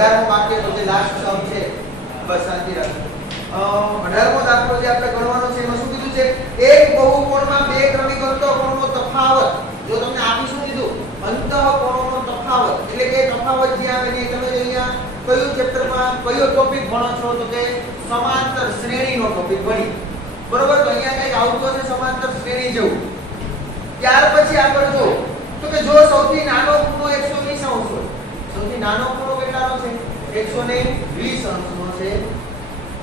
18મો વાક્ય તો જે લાસ્ટ શબ્દ છે બસ શાંતિ રાખો 18મો દાખલો જે આપણે ગણવાનો છે એમાં શું કીધું છે એક બહુકોણમાં બે ક્રમિક અંતઃકોણનો તફાવત જો તમને આપી શું કીધું અંતઃકોણનો તફાવત એટલે કે તફાવત જે આવે ને તમે અહીંયા કયું ચેપ્ટરમાં કયો ટોપિક ભણો છો તો કે સમાંતર શ્રેણીનો ટોપિક ભણી બરોબર તો અહીંયા કંઈક આવતું હશે સમાંતર શ્રેણી જેવું ત્યાર પછી આગળ જો તો કે જો સૌથી નાનો ખૂણો 120 અંશ હોય સૌથી નાનો ખૂણો કેટલાનો છે 120 અંશનો છે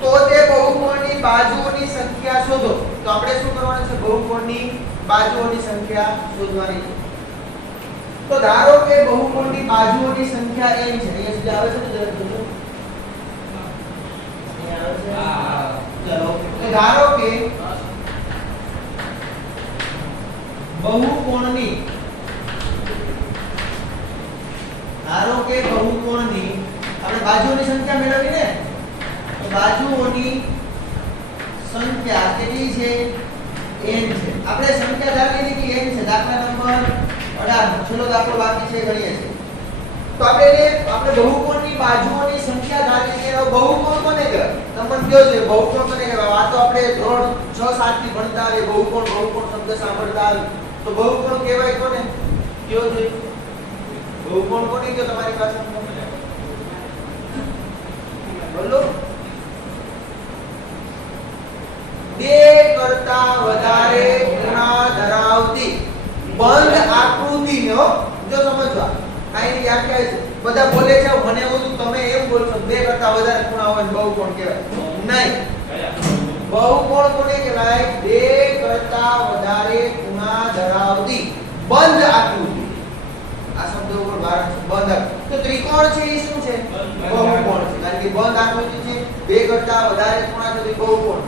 તો તે બહુકોણની બાજુઓની સંખ્યા શોધો તો આપણે શું કરવાનું છે બહુકોણની બાજુઓની સંખ્યા શોધવાની છે તો ધારો કે બહુકોણની બાજુઓની સંખ્યા n છે અહીંયા સુધી આવે છે ને જરા જોજો અહીંયા આવે છે ચલો તો ધારો કે બહુકોણની આપણે બાજુઓની સંખ્યા મેળવી ને તો બાજુઓની સંખ્યા કેટલી છે n છે આપણે સંખ્યા ધારી લીધી n છે દાખલા નંબર 18 છેલ્લો દાખલો બાકી છે ગણીએ છે તો આપણે બહુકોણની બાજુઓની સંખ્યા ધારી કે બહુકોણ કોને કહેવાય તમને કયો છે બહુકોણ કોને કહેવાય આ તો આપણે ધોરણ 6 7 થી ભણતા આવે બહુકોણ શબ્દ સાંભળતા આવે તો બહુકોણ કહેવાય કોને કયો છે બહુકોણ કોને કયો તમારી પાસે બોલો બે કરતા વધારે ખૂણા ધરાવતી બંધ આકૃતિનો જો સમજવા આની વ્યાખ્યા છે બધા બોલે છે મને એવું તમે એમ બોલશો બે કરતા વધારે ખૂણા હોય બહુકોણ કહેવાય નહીં બહુકોણ કોને કહેવાય બે કરતા વધારે ખૂણા ધરાવતી બંધ આકૃતિ આ શબ્દ ઉપર ભાર છે બંધ તો ત્રિકોણ છે એ શું છે બહુકોણ છે કારણ કે બંધ આકૃતિ છે બે કરતા વધારે ખૂણા છે બહુકોણ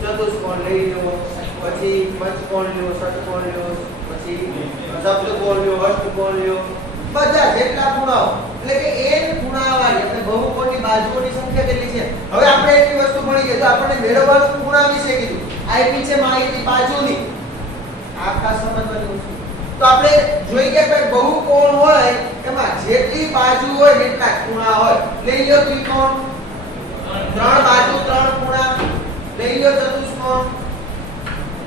ચતુષ્કોણ લઈ લો પછી પંચકોણ લો ષટકોણ લો પછી સપ્તકોણ લો અષ્ટકોણ લો બધા જેટલા ખૂણાઓ એટલે કે n ખૂણાવાળી એટલે બહુકોણની બાજુઓની સંખ્યા કેટલી છે હવે આપણે એટલી વસ્તુ ભણી ગયા તો આપણે મેળવવાનું ખૂણા વિશે કીધું આપી છે માહિતી બાજુની આખા સમજવાની વસ્તુ તો આપણે જોઈ કે ભાઈ બહુકોણ હોય એમાં જેટલી બાજુ હોય એટલા ખૂણા હોય લઈ લો ત્રિકોણ ત્રણ બાજુ ત્રણ ખૂણા લઈ લો ચતુષ્કોણ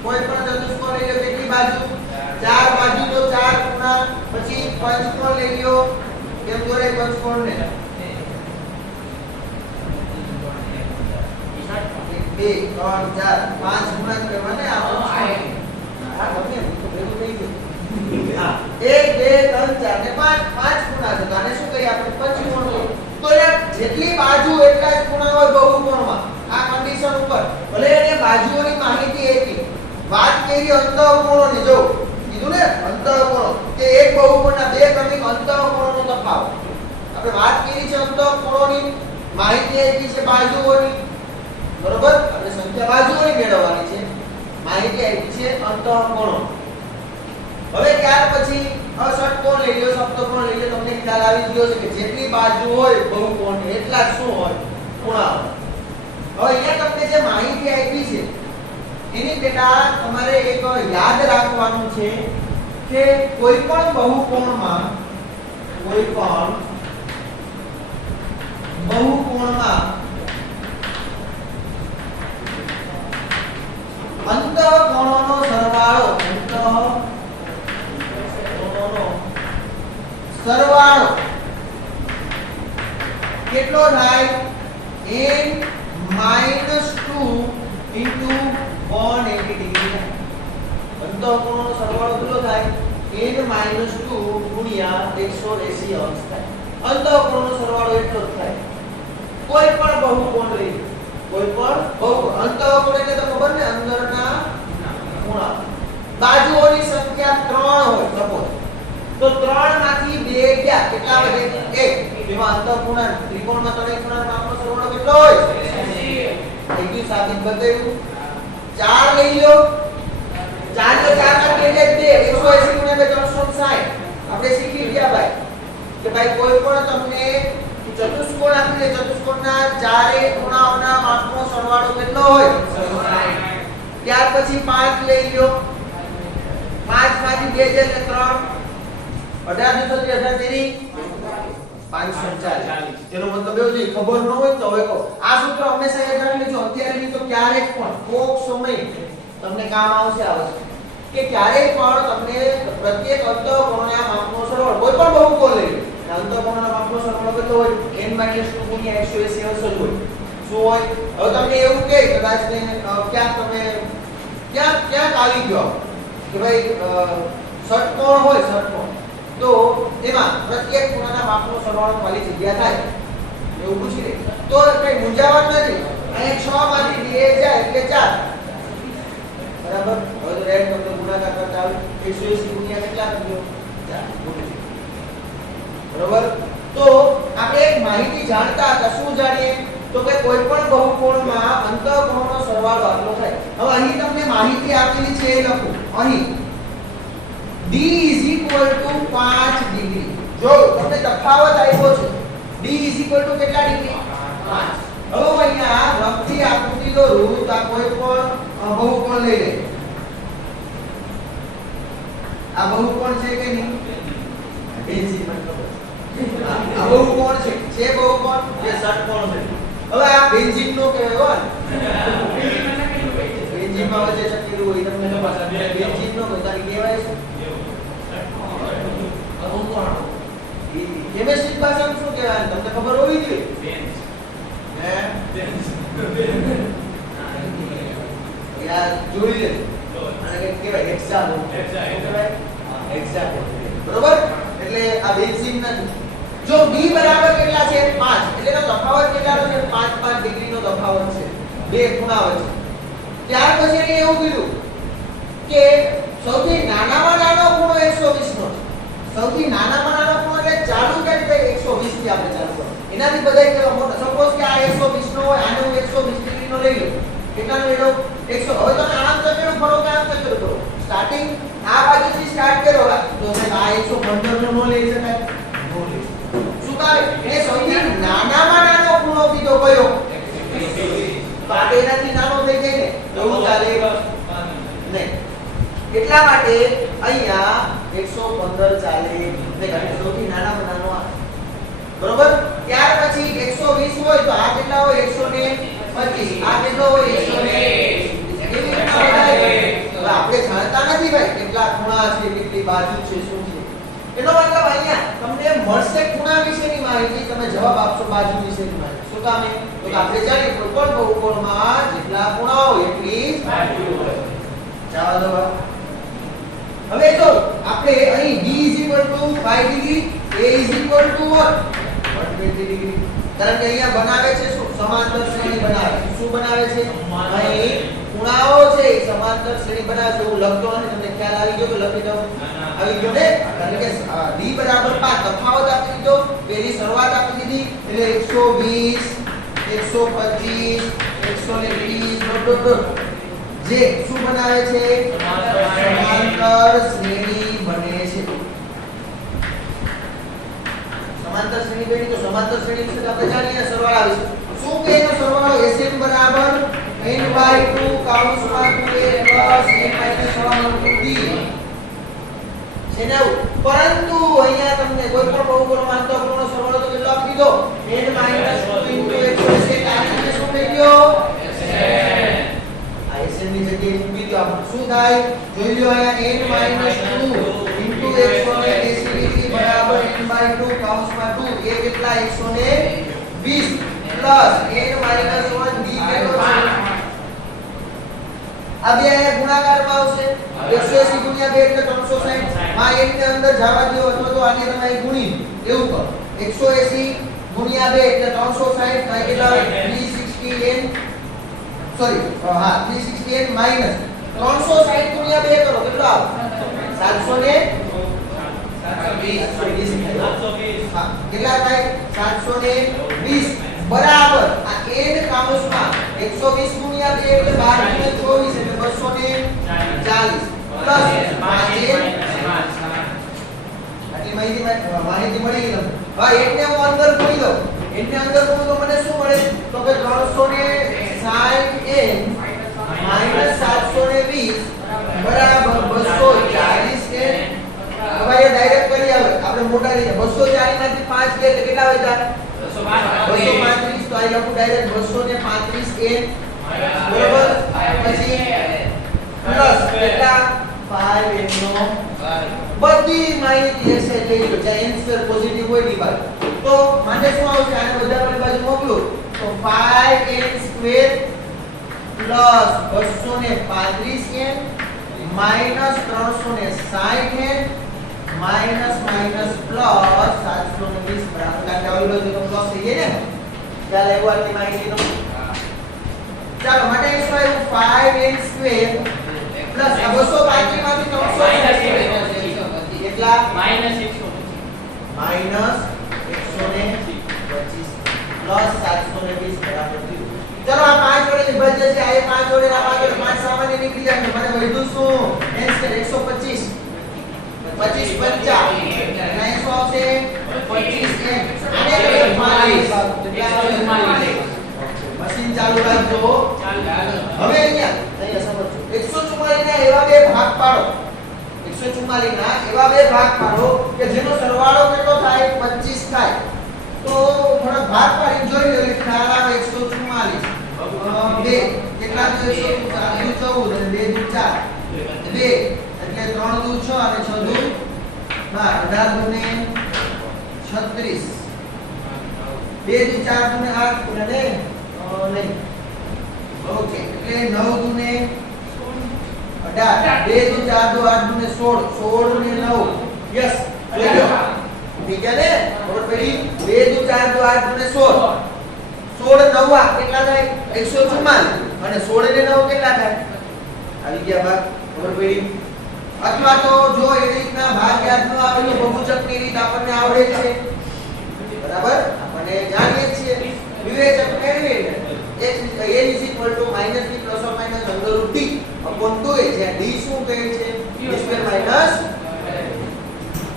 કોઈ પણ ચતુષ્કોણ લઈ લો કેટલી બાજુ ચાર બાજુ તો ચાર ખૂણા પછી પંચકોણ લઈ લો કેમ દોરે પંચકોણ ને 1 2 3 4 5 ખૂણા કરવાને આપણો આ ગમે તો ભેગું થઈ ગયું હા 1 2 3 4 ને 5 ખૂણા છે તો આને શું કહીએ આપણે પંચકોણ તો યાર જેટલી બાજુ એટલા જ ખૂણા હોય બહુકોણમાં આ કન્ડિશન ઉપર ભલે એને બાજુઓની માહિતી આપી વાત કરી અંતઃકોણોની જો કીધું ને અંતઃકોણો કે એક બહુકોણના બે ક્રમિક અંતઃકોણોનો તફાવત આપણે વાત કરી છે અંતઃકોણોની માહિતી આપી છે બાજુઓની બરોબર આપણે સંખ્યા બાજુઓની મેળવવાની છે માહિતી આપી છે અંતઃકોણો હવે ત્યાર પછી ષટકોણ લઈ લો સપ્તકોણ લઈ લો તમને ખ્યાલ આવી ગયો છે કે જેટલી બાજુ હોય બહુકોણ એટલા શું હોય ખૂણા હોય હવે અહીંયા તમને જે માહિતી આપી છે એની પેટા તમારે એક યાદ રાખવાનું છે કે કોઈ પણ બહુકોણમાં અંતઃકોણોનો સરવાળો કેટલો થાય n - 2 180 ડિગ્રી અંતઃકોણોનો સરવાળો કેટલો થાય n - 2 ગુણ્યા 180 અંશ થાય અંતઃકોણોનો સરવાળો એટલો જ થાય કોઈ પણ બહુકોણ લઈ કોઈ પણ બહુકોણ અંતઃકોણ એટલે તો ખબર ને અંદરના ખૂણા બાજુઓની સંખ્યા 3 હોય સપોઝ તો 3 માંથી 2 ગયા કેટલા વધે 1 એમાં અંતઃકોણ ત્રિકોણમાં ત્રણેય ખૂણાનો માપનો સરવાળો કેટલો હોય 80 થઈ ગયું સાબિત બતાવ્યું 4 લઈ લો 4 તો 4 ના 2 180 * 2 360 આપણે શીખી ગયા ભાઈ કે ભાઈ કોઈ પણ તમને ચતુષ્કોણ આપી દે ચતુષ્કોણના ચારે ખૂણાઓના માપનો સરવાળો કેટલો હોય 60 ત્યાર પછી 5 લઈ લો 5 માંથી 2 જાય એટલે 3 18 * 18 તેરી 540 એનો મતલબ એવો છે ખબર ન હોય તો હવે કહો આ સૂત્ર હંમેશા યાદ રાખી લેજો અત્યારે નહીં તો ક્યારેક પણ કોક સમય તમને કામ આવશે આ વસ્તુ કે ક્યારેક પણ તમને પ્રત્યેક અંતઃકોણના માપનો સરવાળો કોઈ પણ બહુકોણ લઈ લો અંતઃકોણના માપનો સરવાળો કેટલો હોય n - 2 ગુણ્યા 180 અવસર હોય શું હોય હવે તમને એવું કે કદાચ ને ક્યાં તમે ક્યાં આવી ગયો કે ભાઈ ષટકોણ હોય ષટકોણ તો એમાં પ્રત્યેક ખૂણાના માપનો સરવાળો ખાલી જગ્યા થાય એવું પૂછી લે તો કઈ મૂંઝાવટ નથી અને 6 માંથી 2 જાય એટલે 4 બરાબર હવે તો રેડ નંબર ગુણાકાર કરતા આવે 180 ગુણ્યા કેટલા કર્યો 4 બરાબર તો આપણે એક માહિતી જાણતા હતા શું જાણીએ તો કે કોઈ પણ બહુકોણમાં અંતઃકોણનો સરવાળો આટલો થાય હવે અહીં તમને માહિતી આપેલી છે એ લખો અહીં d = 5 ડિગ્રી જો તમને તફાવત આપ્યો છે d = કેટલા ડિગ્રી 5 હવે અહીંયા રફથી આકૃતિ દોરું તો કોઈ પણ બહુકોણ લઈ લે આ બહુકોણ છે કે નહીં બેન્ઝીન મતલબ આ બહુકોણ છે બહુકોણ જે ષટકોણ છે હવે આ બેન્ઝીન નો કહેવાય બેન્ઝીન માં વચ્ચે ચકેલું હોય તમને ખબર છે બેન્ઝીન નો કહેવાય કહેવાય છે બહુકોણ કેમિસ્ટ્રી ભાષામાં શું કહેવાય તમને ખબર હોવી જોઈએ યાર જોઈ લે અને કે કહેવાય હેક્સા બરોબર એટલે આ બેન્ઝીન નથી જો b બરાબર કેટલા છે 5 એટલે એનો તફાવત કેટલાનો છે 5 ડિગ્રી નો તફાવત છે બે ખૂણા વચ્ચે ત્યાર પછી એને એવું કીધું કે સૌથી નાનામાં નાનો ખૂણો 120 નો સૌથી નાનામાં નાનો ખૂણો એટલે ચાલુ કરી દે 120 થી આપણે ચાલુ કરો એનાથી બધાય કેવા મોટા સપોઝ કે આ 120 નો હોય આનો 120 ડિગ્રી નો લઈ લો કેટલાનો લેલો 100 હવે તમે આમ ચક્કર ફરો કે આમ ચક્કર કરો સ્ટાર્ટિંગ આ બાજુથી સ્ટાર્ટ કરો તો આ 115 નો લઈ શકાય નો લઈ શું કાય એ સૌથી નાનામાં નાનો ખૂણો કીધો કયો 120 તો આ એનાથી નાનો થઈ જાય ને એવું ચાલે નહીં એટલા માટે અહીંયા 115 ચાલે ને કારણ સૌથી નાનામાં નાનો આ બરોબર ત્યાર પછી 120 હોય તો આ કેટલા હોય 125 આ કેટલો હોય 120 આપણે જાણતા નથી ભાઈ કેટલા ખૂણા છે કેટલી બાજુ છે શું છે એનો મતલબ અહીંયા તમને મળશે ખૂણા વિશેની માહિતી તમે જવાબ આપશો બાજુ વિશેની માહિતી શું કામ તો આપણે જાણીએ કોઈ પણ બહુકોણમાં જેટલા ખૂણા હોય એટલી બાજુ હોય જવા દો હવે જો આપણે અહીં d = 5 ડિગ્રી a = 120 ડિગ્રી કારણ કે અહીંયા બનાવે છે શું સમાંતર શ્રેણી બનાવે છે શું બનાવે છે અહીં ખૂણાઓ છે સમાંતર શ્રેણી બનાવે છે હું લખતો નથી તમને ખ્યાલ આવી ગયો તો લખી દઉં આવી ગયો ને કારણ કે d = 5 તફાવત આપી દીધો પહેલી શરૂઆત આપી દીધી એટલે 120 125 120 જે શું બનાવે છે સમાંતર શ્રેણી બને છે સમાંતર શ્રેણી બની તો સમાંતર શ્રેણી વિશે આપણે જાણીએ સરવાળા વિશે શું કે એનો સરવાળો Sn બરાબર n/2 કૌંસમાં 2a + n - 1/2d છે ને પરંતુ અહીંયા તમને કોઈ પણ બહુકોણ માનતો પૂર્ણ સરવાળો તો કેટલો આપી દીધો n - 2 * 180 આ શું થઈ ગયો Sn ની જગ્યાએ મૂકી દો આપણે શું થાય જોઈ લો અહીંયા n - 2 * 180 ડિગ્રી બરાબર n/2 કૌંસમાં 2 એ કેટલા 120 પ્લસ n - 1 d કેટલો છે આ બે અહીંયા ગુણાકારમાં આવશે 180 ગુણ્યા 2 એટલે 360 માં n ને અંદર જવા દો અથવા તો આને તમે ગુણી એવું કરો 180 ગુણ્યા 2 એટલે 360 થાય કેટલા 360n સોરી હા 360n માઈનસ 360 ગુણ્યા 2 કરો કેટલો આવે 720 હા કેટલા થાય 720 બરાબર આ n કૌંસમાં 120 ગુણ્યા 2 એટલે 12 ગુણ્યા 24 એટલે 240 પ્લસ 5n આટલી માહિતી મળી ગઈ તમને હવે n ને હું અંદર ગુણી દઉં n ને અંદર ગુણું તો મને શું મળે તો કે 360n - 720 બરાબર 240n હવે એ ડાયરેક્ટ કરી આવે આપણે મોટા વધારી દે 240 માંથી 5 લે એટલે કેટલા વધ્યા 235 તો આ લખું ડાયરેક્ટ 235 n બરાબર પછી પ્લસ કેટલા 5 n નો બધી માહિતી હશે એટલે જ્યાં n સ્ક્વેર પોઝિટિવ હોય ની બાજુ તો માટે શું આવશે આને વધારાની બાજુ મોકલું તો 5n square plus 235n minus 360n minus minus plus 720 બરાબર કારણ કે આવી બાજુ તો પ્લસ થઈ જાય ને ચાલો એવું આટલી માહિતીનો ચાલો માટે શું આવ્યું 5n સ્ક્વેર પ્લસ 235 માંથી 300 કેટલા માઈનસ 125 પ્લસ 720 બરાબર થયું ચલો આ 5 વડે વિભાજ્ય છે આ 5 વડે આ 5 વડે 5 સામાન્ય નીકળી જાય તો મને વધ્યું શું n સ્ક્વેર 125 25 50 અને શું આવશે 25n અને મશીન ચાલુ રાખજો હવે અહીંયા સમજો 144 ના એવા બે ભાગ પાડો 144 ના એવા બે ભાગ પાડો કે જેનો સરવાળો કેટલો થાય 25 થાય તો થોડા ભાગ પાડીને જોઈ લો એટલે ખ્યાલ આવે 144 બે કેટલા દુ 114 અને 2 દુ 4 2 એટલે 3 દુ 6 અને 6 દુ 12 18 દુ ને 36 2 દુ 4 દુ ને 8 અને નહીં ઓકે એટલે 9 દુ ને 18 2 દુ 4 દુ 8 દુ ને 16 16 ને 9 યસ જોઈ લો ठीक है ने और पहली 2 दू 4 दू 8 ने 16 16 9 કેટલા થાય 144 અને 16 ને 9 કેટલા થાય આવી ગયા ભાગ ખબર પડી અથવા તો જો એ રીતના ભાગ યાદ ન આવે તો બહુચકની રીત આપણને આવડે છે બરાબર આપણને જાણીએ છીએ વિવેચક મેળવીએ x a = -b ± √d upon 2a જ્યાં d શું કહે છે d2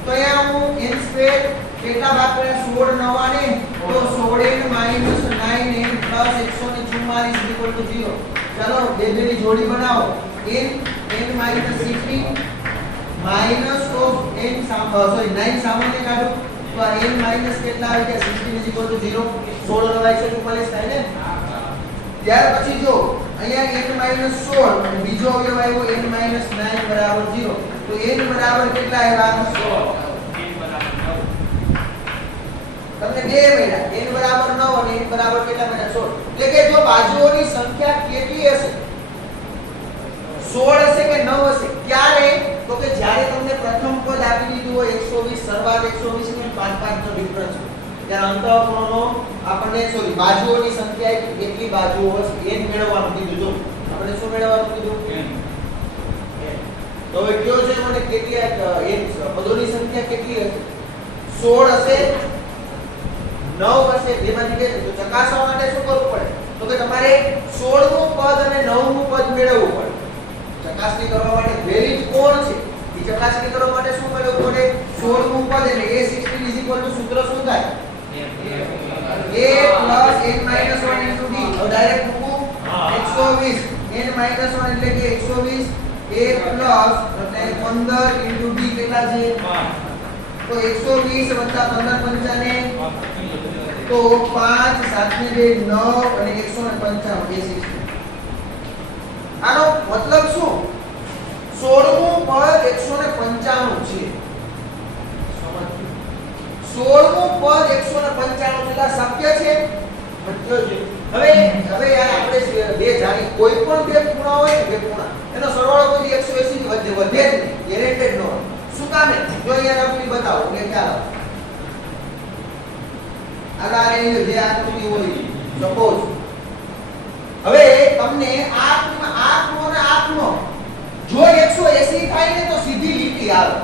તો અહીંયા હું n સ્ક્વેર કેટલા ભાગ કર્યા 16 નવા ને તો 16n - 9n + 144 = 0 ચાલો બે બેની જોડી બનાવો n -16 minus of n sorry 9 સામાન્ય કાઢો તો આ n માઈનસ કેટલા આવે કે 16 = 0 16 નવા 144 થાય ને ત્યાર પછી જો અહીંયા n - 16 અને બીજો અવયવ આવ્યો n - 9 = 0 તો n બરાબર કેટલા આવ્યા 16 તમને બે મળ્યા n બરાબર 9 અને n બરાબર કેટલા મળ્યા 16 એટલે કે જો બાજુઓની સંખ્યા કેટલી હશે 16 હશે કે 9 હશે ત્યારે તો કે જ્યારે તમને પ્રથમ પદ આપી દીધું હોય 120 સરવાળો 120 ને 5 નો ડિફરન્સ ત્યારે અંતઃકોણનો આપણને સોરી બાજુઓની સંખ્યા કેટલી બાજુઓ હશે n મેળવવાનું કીધું જો આપણે શું મેળવવાનું કીધું તો હવે કયો છે મને કેટલી n પદોની સંખ્યા કેટલી હશે 16 હશે 9 હશે બેમાંથી બે તો ચકાસવા માટે શું કરવું પડે તો કે તમારે 16મું પદ અને 9મું પદ મેળવવું પડે ચકાસણી કરવા માટે વેલિડ કોણ છે એ ચકાસણી કરવા માટે શું મેળવવું પડે 16મું પદ એટલે a16 સૂત્ર શું થાય a + n - 1 * d હવે ડાયરેક્ટ મૂકું 120 n - 1 એટલે કે 120 a + એટલે 15 * d કેટલા છે તો 120 + 15 પંચાને તો 5 7 ને 2 9 અને 195 આનો મતલબ શું 16મું પદ 195 છે 16મું પદ 195 એટલે શક્ય છે શક્ય છે હવે યાર આપણે બે જાણી કોઈ પણ બે પૂર્ણ હોય ને બે પૂર્ણ એનો સરવાળો કોઈ 180 ની વધે વધે જ નહીં ગેરેન્ટેડ નો શું કામે જો યાર આકૃતિ બતાવો એટલે ખ્યાલ આવે જે આકૃતિ હોય સપોઝ હવે તમને આ આકૃતિમાં આ ખૂણો અને આ ખૂણો જો 180 થાય ને તો સીધી લીટી આવે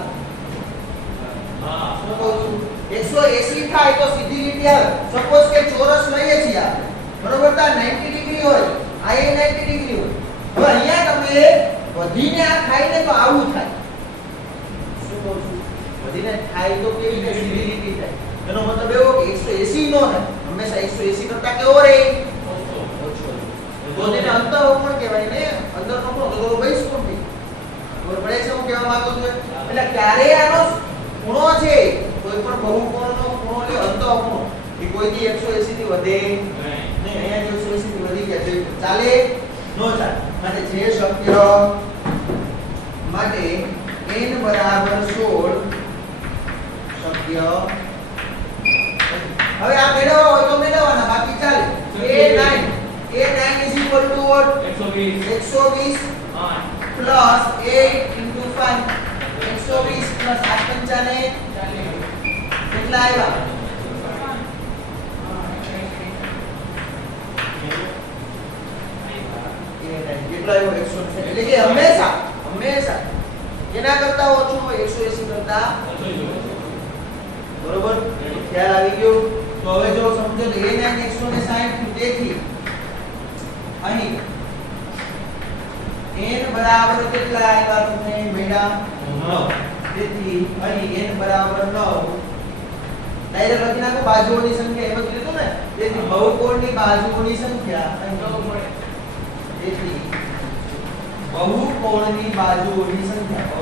હા શું કહું છું 180 થાય તો સીધી લીટી આવે સપોઝ કે ચોરસ લઈએ છીએ આપણે બરોબર તા 90 ડિગ્રી હોય આ એ 90 ડિગ્રી હોય હવે અહીંયા તમે વધીને આ થાય ને તો આવું થાય શું કહું છું વધીને થાય તો કેવી રીતે સીધી લીટી થાય એનો મતલબ એવો કે 180 નો થાય હંમેશા 180 કરતા કેવો રહે ઓછો તો તેને અંતઃકોણ કહેવાય ને અંતરનો કોણ તો બહિષ્કોણ થઈ ખબર પડે છે હું કહેવા માંગુ છું એટલે ક્યારે આનો ખૂણો છે કોઈ પણ બહુકોણનો ખૂણો લ્યો અંતઃકોણ એ કોઈથી 180 થી વધે નહીં. અહીંયા 180 થી વધી ગયા છે ચાલે નો ચાલે. માટે જે શક્ય માટે n બરાબર 16 શક્ય. હવે આ મેળવવા હોય તો મેળવવાના બાકી ચાલે. a9 is equal to what? 120 plus 8 into 5 120 plus 8 Panchane કેટલા આવ્યા? કેટલા આવ્યો? 120. એટલે કે હંમેશા એના કરતા ઓછું હોય 180 કરતા. બરોબર ખ્યાલ આવી ગયો? તો હવે જો સમજો તો a9 160 તેથી અહીં n બરાબર કેટલા આવ્યા તમને મેળા? 9. તેથી અહીં n બરાબર 9 ડાયરેક્ટ લખી નાખો બાજુઓની સંખ્યા એમ જ લીધું ને. તેથી બહુકોણની બાજુઓની સંખ્યા અહીં 9 મળે. તેથી બહુકોણની બાજુઓની સંખ્યા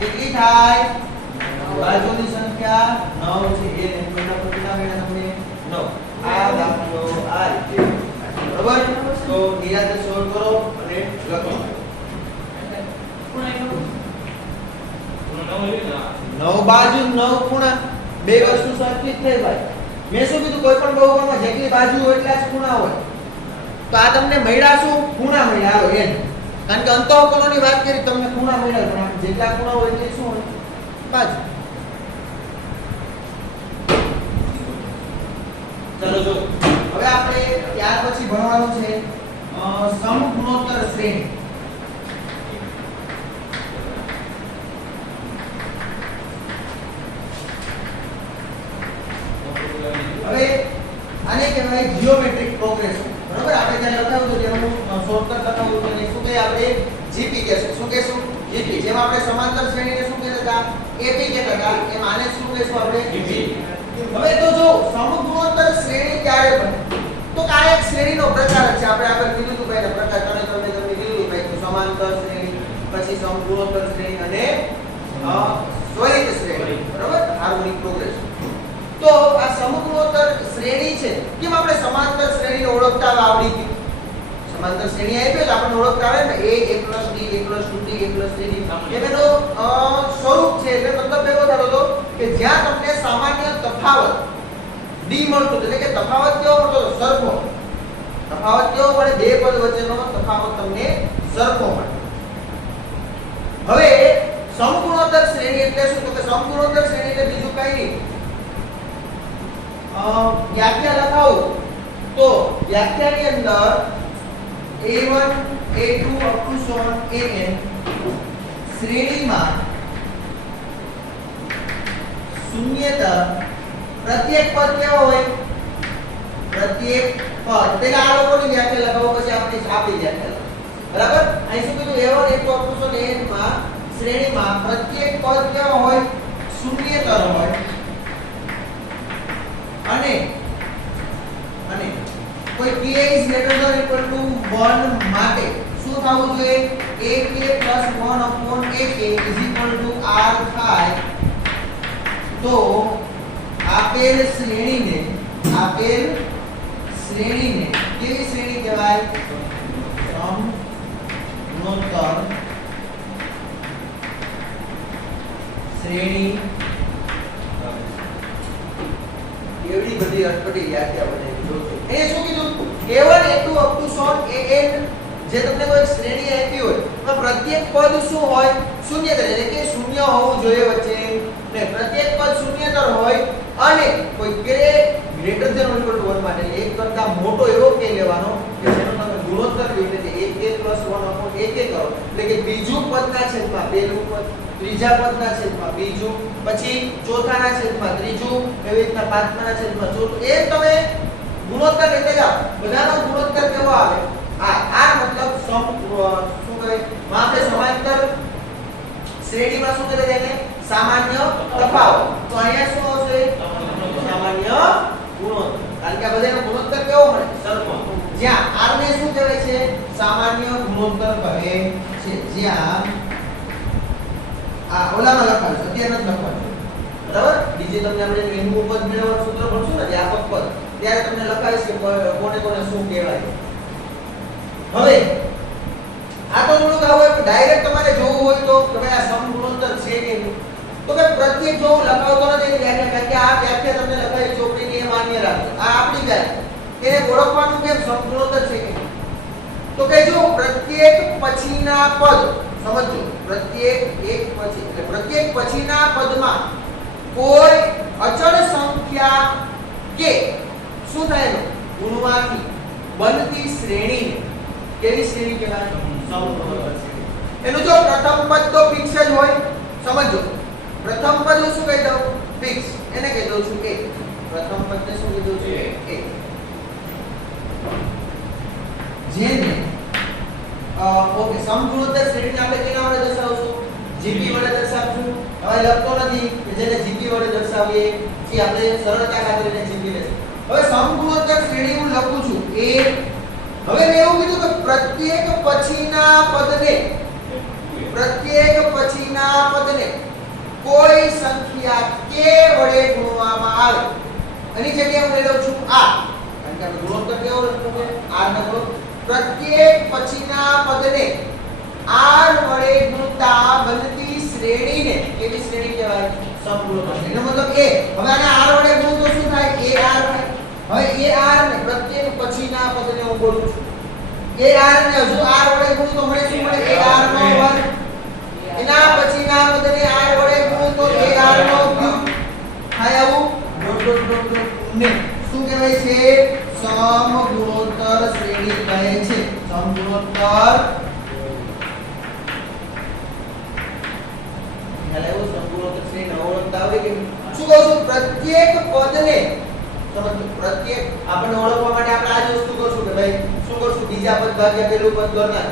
કેટલી થાય? બાજુઓની સંખ્યા 9 છે. એ નંબરના કેટલા મળ્યા તમને? 9. આ દાખલો આ રીતે. બરોબર? તો નિરાતે સોલ્વ કરો અને લખો. 9 બાજુ 9 ખૂણા બે વસ્તુ સરખી જ થઈ ભાઈ. મેં શું કીધું? કોઈ પણ બહુકોણમાં જેટલી બાજુ હોય એટલા જ ખૂણા હોય. તો આ તમને મળ્યા શું? ખૂણા મળ્યા. આવો n. કારણ કે અંતઃકોણોની વાત કરી તમને ખૂણા મળ્યા પણ જેટલા ખૂણા હોય એટલે શું હોય? બાજુ. ચલો જો હવે આપણે ત્યાર પછી ભણવાનું છે સમગુણોત્તર શ્રેણી. હવે આને કહેવાય જીઓમેટ્રિક પ્રોગ્રેશન. બરાબર? આપણે ત્યાં લખાવ્યું હતું જેનું શોર્ટકટ લખાવ્યું હતું શું કહે આપણે? જીપી કહેશું. શું કહેશું? જીપી. જેમ આપણે સમાંતર શ્રેણીને શું કહેતા હતા? એપી કહેતા હતા. એમ આને શું કહેશું આપણે? જીપી. હવે તો જો સમગુણોત્તર શ્રેણી ક્યારે બને? તો આ એક શ્રેણીનો પ્રકાર છે. આપણે આગળ કીધું હતું ભાઈ પ્રકાર તમને કીધું ભાઈ સમાંતર શ્રેણી, પછી સમગુણોત્તર શ્રેણી અને ત્વરિત શ્રેણી. બરાબર? Harmonic progression. તો આ સમગુણોત્તર શ્રેણી છે. કેમ આપણે સમાંતર શ્રેણીને ઓળખતા આવડી ગયું? સમાંતર શ્રેણી આપી તો આપણે ઓળખતા આવે ને a a+b a+2c a+3d એનો સ્વરૂપ છે. એટલે મતલબ એવો થતો હતો કે જ્યાં તમને સામાન્ય તફાવત d મળતો એટલે કે તફાવત કેવો મળતો? સરખો. તફાવત કેવો મળે? બે પદ વચ્ચેનો તફાવત તમને સરખો મળે. હવે સમગુણોત્તર શ્રેણી એટલે શું? તો કે સમગુણોત્તર શ્રેણી એટલે બીજું કઈ નહીં. વ્યાખ્યા લખાવું તો વ્યાખ્યાની અંદર a1 a2 up to so on an શ્રેણીમાં શૂન્યતર પ્રત્યેક પદ કેવો હોય? પ્રત્યેક પદ. તેના આ લોકોની વ્યાખ્યા લખાવો પછી આપણે આપણી વ્યાખ્યા લખાવો. બરાબર? અહીં શું કીધું? a1 a2 up to so on an માં શ્રેણીમાં પ્રત્યેક પદ કેવો હોય? શૂન્યતર હોય. અને કોઈ k is greater than equal to 1 માટે શું થવું જોઈએ? ak plus 1 upon ak is equal to r થાય. તો આપેલ શ્રેણીને કેવી શ્રેણી કહેવાય? સમગુણોત્તર શ્રેણી. એવડી બધી અટપટી વ્યાખ્યા બનાવી જોજો. એ શું કીધું? a1 a2 up to so on an જે તમને કોઈ શ્રેણી આપી હોય તો પ્રત્યેક પદ શું હોય? શૂન્યતર. એટલે કે શૂન્ય હોવું જોઈએ વચ્ચે. ને પ્રત્યેક પદ શૂન્યતર હોય અને કોઈ greater than or equal to 1 માટે એક કરતા મોટો એવો કે લેવાનો કે જેનો તમે ગુણોત્તર લ્યો એટલે કે 1 + 1 upon 1 કરો. એટલે કે બીજું પદના છેદમાં પહેલું પદ, ત્રીજા પદના છેદમાં બીજું, પછી ચોથાના છેદમાં ત્રીજું, એવી રીતના પાંચમાના છેદમાં ચોથું. એ તમે ગુણોત્તર એટલે જાવ બધાનો ગુણોત્તર કેવો આવે? આ મતલબ શું કહેવાય? આપણે સમાંતર શ્રેણીમાં શું કરે છે? સામાન્ય તફાવત. તો અહીંયા શું આવશે? સામાન્ય ગુણોત્તર. કારણ કે આ બધાનો ગુણોત્તર કેવો મળે? સરખો. જ્યાં r ને શું કહેવાય છે? સામાન્ય ગુણોત્તર કહે જ્યાં આ ઓલામાં લખાયું છે અત્યારે નથી લખવાનું બરાબર બીજે તમને આપણે એનું પદ મેળવવાનું સૂત્ર ભણશું ને વ્યાપક પદ ત્યારે તમને લખાઈશ કે કોને કોને શું કહેવાય હવે આ તો થોડુંક આવું ડાયરેક્ટ તમારે જોવું હોય તો કે ભાઈ આ સમગુણોત્તર છે કે નહીં તો કે પ્રત્યેક જો લખાવતો નથી એની વ્યાખ્યા કારણ કે આ વ્યાખ્યા તમને લખાઈ ચોપડીની એ માન્ય રાખજો આ આપણી વ્યાખ્યા એને ઓળખવાનું કેમ સમગુણોત્તર છે કે તો કે જો પ્રત્યેક પછીના પદ સમજો પ્રત્યેક એક પછી એટલે પ્રત્યેક પછીના પદમાં કોઈ અચળ સંખ્યા કે શું થાય એનો ગુણવાથી બનતી શ્રેણીને કેવી શ્રેણી કહેવાય સમગુણોત્તર શ્રેણી એનું જો પ્રથમ પદ તો ફિક્સ જ હોય સમજો પ્રથમ પદ હું શું કહી દઉં ફિક્સ એને કહી દઉં છું 1 પ્રથમ પદને શું કહી દઉં છું 1 જેને ઓકે સમગુણોત્તર શ્રેણીને આપણે કેના વડે દર્શાવશું જીપી વડે દર્શાવશું હવે લખતો નથી કે જેને જીપી વડે દર્શાવીએ જે આપણે સરળતા ખાતર એને જીપી લેશું હવે સમગુણોત્તર શ્રેણી હું લખું છું 1 હવે મેં એવું કીધું કે પ્રત્યેક પછીના પદને કોઈ સંખ્યા કે વડે ગુણવામાં આવે એની જગ્યાએ હું લઈ લઉં છું આ કારણ કે આપણે ગુણોત્તર કેવો લખવું છે r નો ગુણોત્તર પ્રત્યેક પછીના પદને r વડે ગુણતા બનતી શ્રેણીને કેવી શ્રેણી કહેવાય સમગુણોત્તર એનો મતલબ એ હવે આને r વડે ગુણો તો શું થાય ar થાય હવે ar ને પ્રત્યેક પછીના પદને હું બોલું છું ar ને હજુ r વડે ગુણો તો મળે શું મળે ar નો વર્ગ એના પછીના પદને r વડે ગુણો તો ar નો ક્યુબ થાય આવું ડોટ ડોટ ડોટ ડોટ ને શું કહેવાય છે સમગુણોત્તર શ્રેણી કહે છે સમગુણોત્તર હેલો સમગુણોત્તર શ્રેણી ઓળખતા આવડે કે શું કહું છું પ્રત્યેક પદને સમજો પ્રત્યેક આપણે ઓળખવા માટે આપણે આ જ વસ્તુ કરશું કે ભાઈ શું કરશું બીજા પદ ભાગ્યા પેલું પદ કરનાર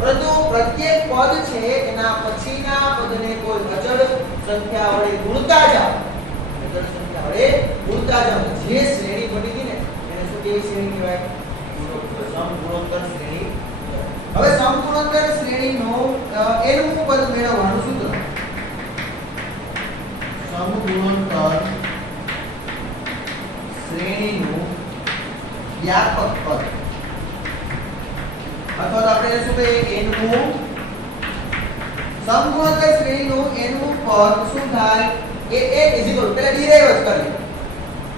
પરંતુ પ્રત્યેક પદ છે એના પછીના પદને કોઈ અચળ સંખ્યા વડે ગુણતા જાઓ અચળ સંખ્યા વડે ગુણતા જાઓ જે શ્રેણી બની હતી ને એને શું કેવી શ્રેણી કહેવાય સમગુણોત્તર શ્રેણી હવે સમગુણોત્તર શ્રેણીનો એનું પદ મેળવવાનું સૂત્ર સમગુણોત્તર શ્રેણીનું વ્યાપક પદ અથવા તો આપણે શું કહીએ એનું સમગુણોત્તર શ્રેણીનું એનું પદ શું થાય એ પેલા ડિરાઈવ જ કરીએ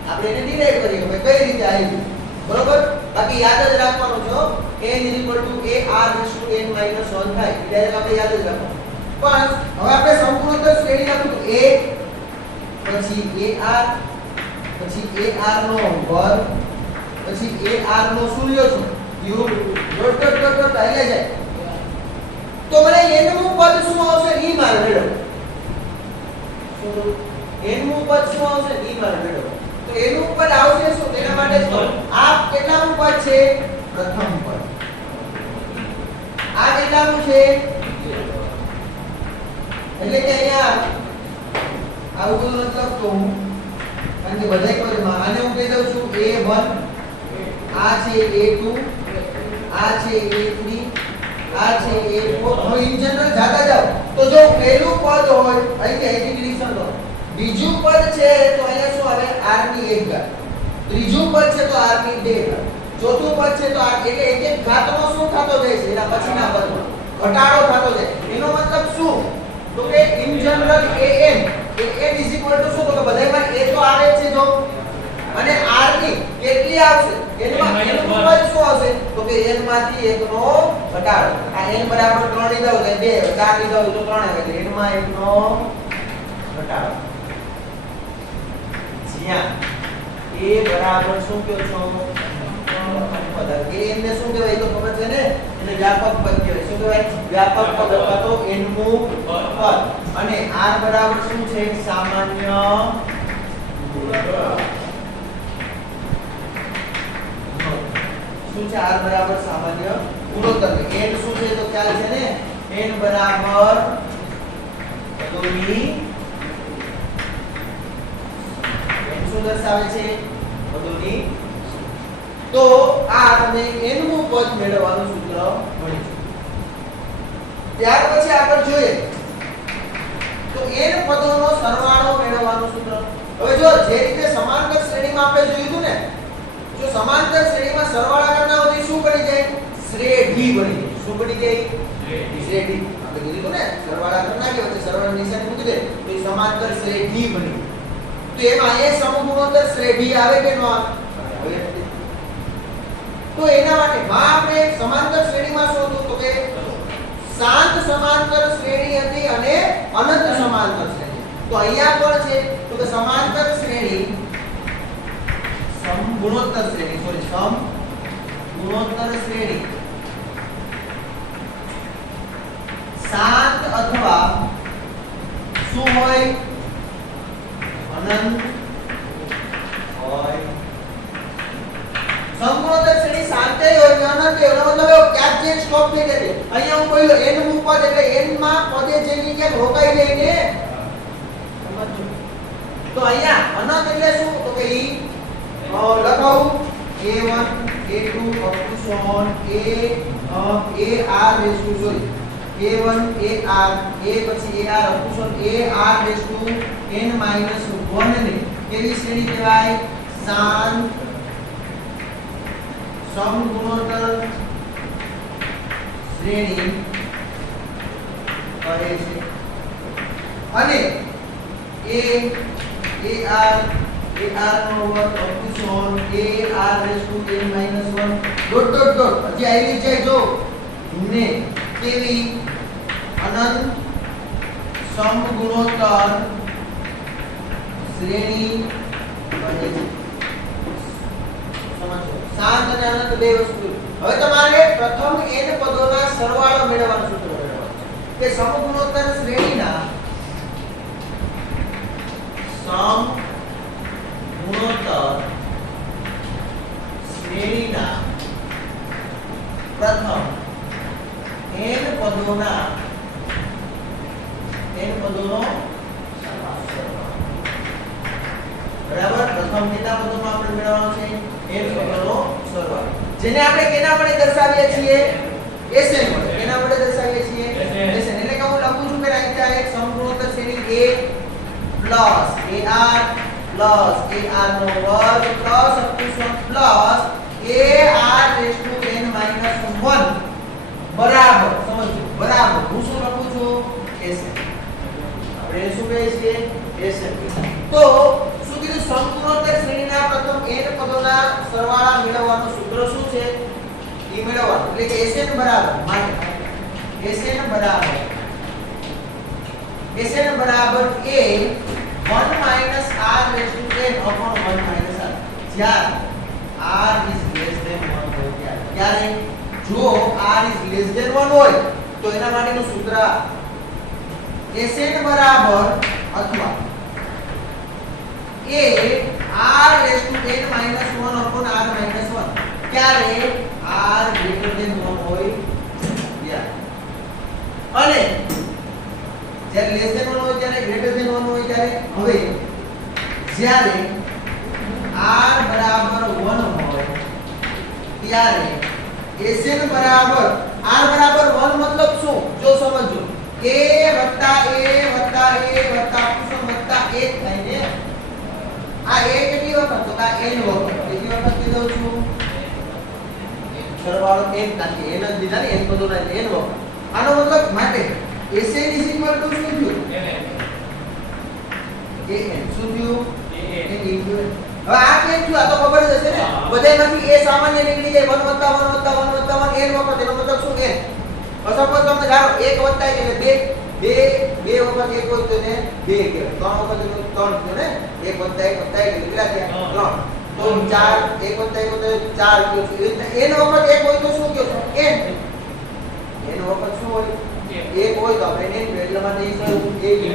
આપણે એને ડિરાઈવ કરીએ કે કઈ રીતે આવ્યું બરોબર બાકી યાદ જ રાખવાનું છો n ar n 1 થાય ડિરાઈવ આપણે યાદ જ રાખવાનું પણ હવે આપણે સમગુણોત્તર શ્રેણી લખું તો 1 પછી ar પછી ar નો વર્ગ પછી ar નો શું લ્યો છો cube dot dot dot dot આવી જાય તો મને n નું પદ શું આવશે ઈ મારે મેળવો n નું પદ શું આવશે ઈ મારે મેળવો તો n નું પદ આવશે શું તેના માટે તો આ કેટલાનું પદ છે પ્રથમ પદ આ કેટલાનું છે એટલે કે અહીંયા આવું બધું મતલબ તો હું કારણ કે બધા પદમાં આને હું કહી દઉં છું a1 આ છે a2 આ છે a3 આ છે a4 હવે ઇન જનરલ જાતા જાવ તો જો પહેલું પદ હોય અહીં એડિશન લો બીજું પદ છે તો અહીંયા શું આવે r ની 1 ઘાત ત્રીજું પદ છે તો r ની 2 ઘાત ચોથું પદ છે તો r એટલે એક એક ઘાતનો શું થતો જાય છે એના પછીના પદમાં ઘટાડો થતો જાય એનો મતલબ શું તો કે ઇન જનરલ an શું તો કે બધાયમાં a તો આવે છે જો અને r ની કેટલી આવશે એમાં n નું પદ શું આવશે તો કે n માંથી 1 નો ઘટાડો આ n બરાબર 3 લીધો એટલે 2 4 લીધો તો 3 આવે એટલે n માં 1 નો ઘટાડો જ્યાં a બરાબર શું કહો છો પદ એ n ને શું કહેવાય તો ખબર છે ને એને વ્યાપક પદ કહેવાય શું કહેવાય વ્યાપક પદ અથવા તો n નું પદ અને r બરાબર શું છે સામાન્ય શું છે r બરાબર સામાન્ય ગુણોત્તર n શું છે તો ખ્યાલ છે ને n બરાબર પદોની n શું દર્શાવે છે પદોની તો આ તમે n નું પદ મેળવવાનું સૂત્ર મળ્યું ત્યાર પછી આગળ જોઈએ તો n પદોનો સરવાળો મેળવવાનું સૂત્ર. હવે જો જે રીતે સમાંતર શ્રેણીમાં આપણે જોયું હતું ને, જો સમાંતર શ્રેણીમાં સરવાળા કરતા હોય તો શું બની જાય? શ્રેઢી બની જાય. શું બની જાય? શ્રેઢી. આપણે કીધું હતું ને સરવાળા કરતા કે વચ્ચે સરવાળાની નિશાની મૂકી દે તો એ સમાંતર શ્રેઢી બની. તો એમાં એ સમગુણોત્તર શ્રેઢી આવે કે ન આવે? તો એના માટે માં આપણે સમાંતર શ્રેણીમાં શું હતું તો કે શાંત સમાંતર શ્રેણી હતી અને અનંત સમાંતર શ્રેણી. તો અહીંયા પણ છે તો કે સમાંતર શ્રેણી સમગુણોત્તર શ્રેણી સમગુણોત્તર શ્રેણી શાંત અથવા શું હોય? અનંત હોય. સમગુણોત્તર શ્રેણી શાંત હોય કે અનંત હોય એનો મતલબ એવો ક્યાં ચેન્જ સ્ટોપ થઈ જશે. અહીંયા હું બોલ્યો n નું પદ એટલે n માં પદે જેની ક્યાંક રોકાઈ જાય ને સમજો. તો અહીંયા અનંત એટલે શું તો કે ઈ લખાવું a1 a2 up to so on ar raised to sorry a1 ar a પછી ar up to so on ar raised to n minus 1 ને કેવી શ્રેણી કહેવાય? શાંત સમગુણોત્તર શ્રેણી કહે છે. અને ar નો વર્ગ up to so on ar raised to n minus 1 dot dot dot હજી આવી જાય જો ને કેવી અનંત સમગુણોત્તર શ્રેણી કહે છે. સમજો શાંત અને અનંત બે વસ્તુ. હવે તમારે પ્રથમ n પદોના સરવાળો મેળવવાનું સૂત્ર મેળવવાનું છે કે સમગુણોત્તર શ્રેણીના સમગુણોત્તર શ્રેણીના પ્રથમ n પદોનો બરાબર. પ્રથમ કેટલા પદોનો આપણે મેળવવાનો છે? n પદોનો સરવાળો, જેને આપણે કેના વડે દર્શાવીએ છીએ? Sn વડે. કેના વડે દર્શાવીએ છીએ? Sn. એટલે કે હું લખું છું કે અહીંયા એક સમગુણોત્તર શ્રેણી a ar નો વર્ગ પ્લસ અપૂર્ણાંક plus ar raised to n minus 1 બરાબર. સમજો બરાબર હું શું લખું છું? Sn. આપણે શું કહીએ છીએ? Sn. તો શું કીધું? સમગુણોત્તર શ્રેણીના પ્રથમ n પદોના સરવાળા મેળવવાનું સૂત્ર શું છે? એ મેળવવાનું એટલે કે Sn બરાબર માટે Sn બરાબર a 1 minus r raised to n upon 1 minus r. જ્યારે r is less than 1 હોય ત્યારે જો r is less than 1 હોય તો એના માટેનું સૂત્ર Sn બરાબર અથવા a r raised to n minus 1 upon r minus 1 ક્યારે r greater than 1 હોય ત્યારે. અને જ્યારે લેસ ધેન 1 હોય ત્યારે ગ્રેટર ધેન 1 હોય ત્યારે. હવે જ્યારે r બરાબર 1 હોય ત્યારે Sn બરાબર r બરાબર 1 મતલબ શું? જો સમજો a વત્તા a વત્તા a વત્તા અપૂર્ણાંક વત્તા 1 થાય ને. આ a કેટલી વખત? તો આ n વખત. કેટલી વખત કીધું છું? સરવાળો n નાખી n જ દીધા ને n પદોના n વખત. આનો મતલબ માટે Sn is equal to શું થયું? an. શું થયું? an into n. હવે આ કેમ થયું? આ તો ખબર જ હશે ને. બધામાંથી a સામાન્ય નીકળી જાય 1 + 1 + 1 + 1 n વખત. એનો મતલબ શું? n. સપોઝ તમને ધારો 1 વત્તા 1 એટલે 2 વખત 1 હોય તો એને 2 કહેવાય. 3 વખત 3 થયો ને. 1 વત્તા 1 વત્તા 1 કેટલા થયા? 3. તો 4 1 વત્તા 1 વત્તા 4 કયો છે. n વખત 1 હોય તો શું કયો છો? n. n વખત શું હોય? 1 હોય તો આપણે n એટલે માટે a *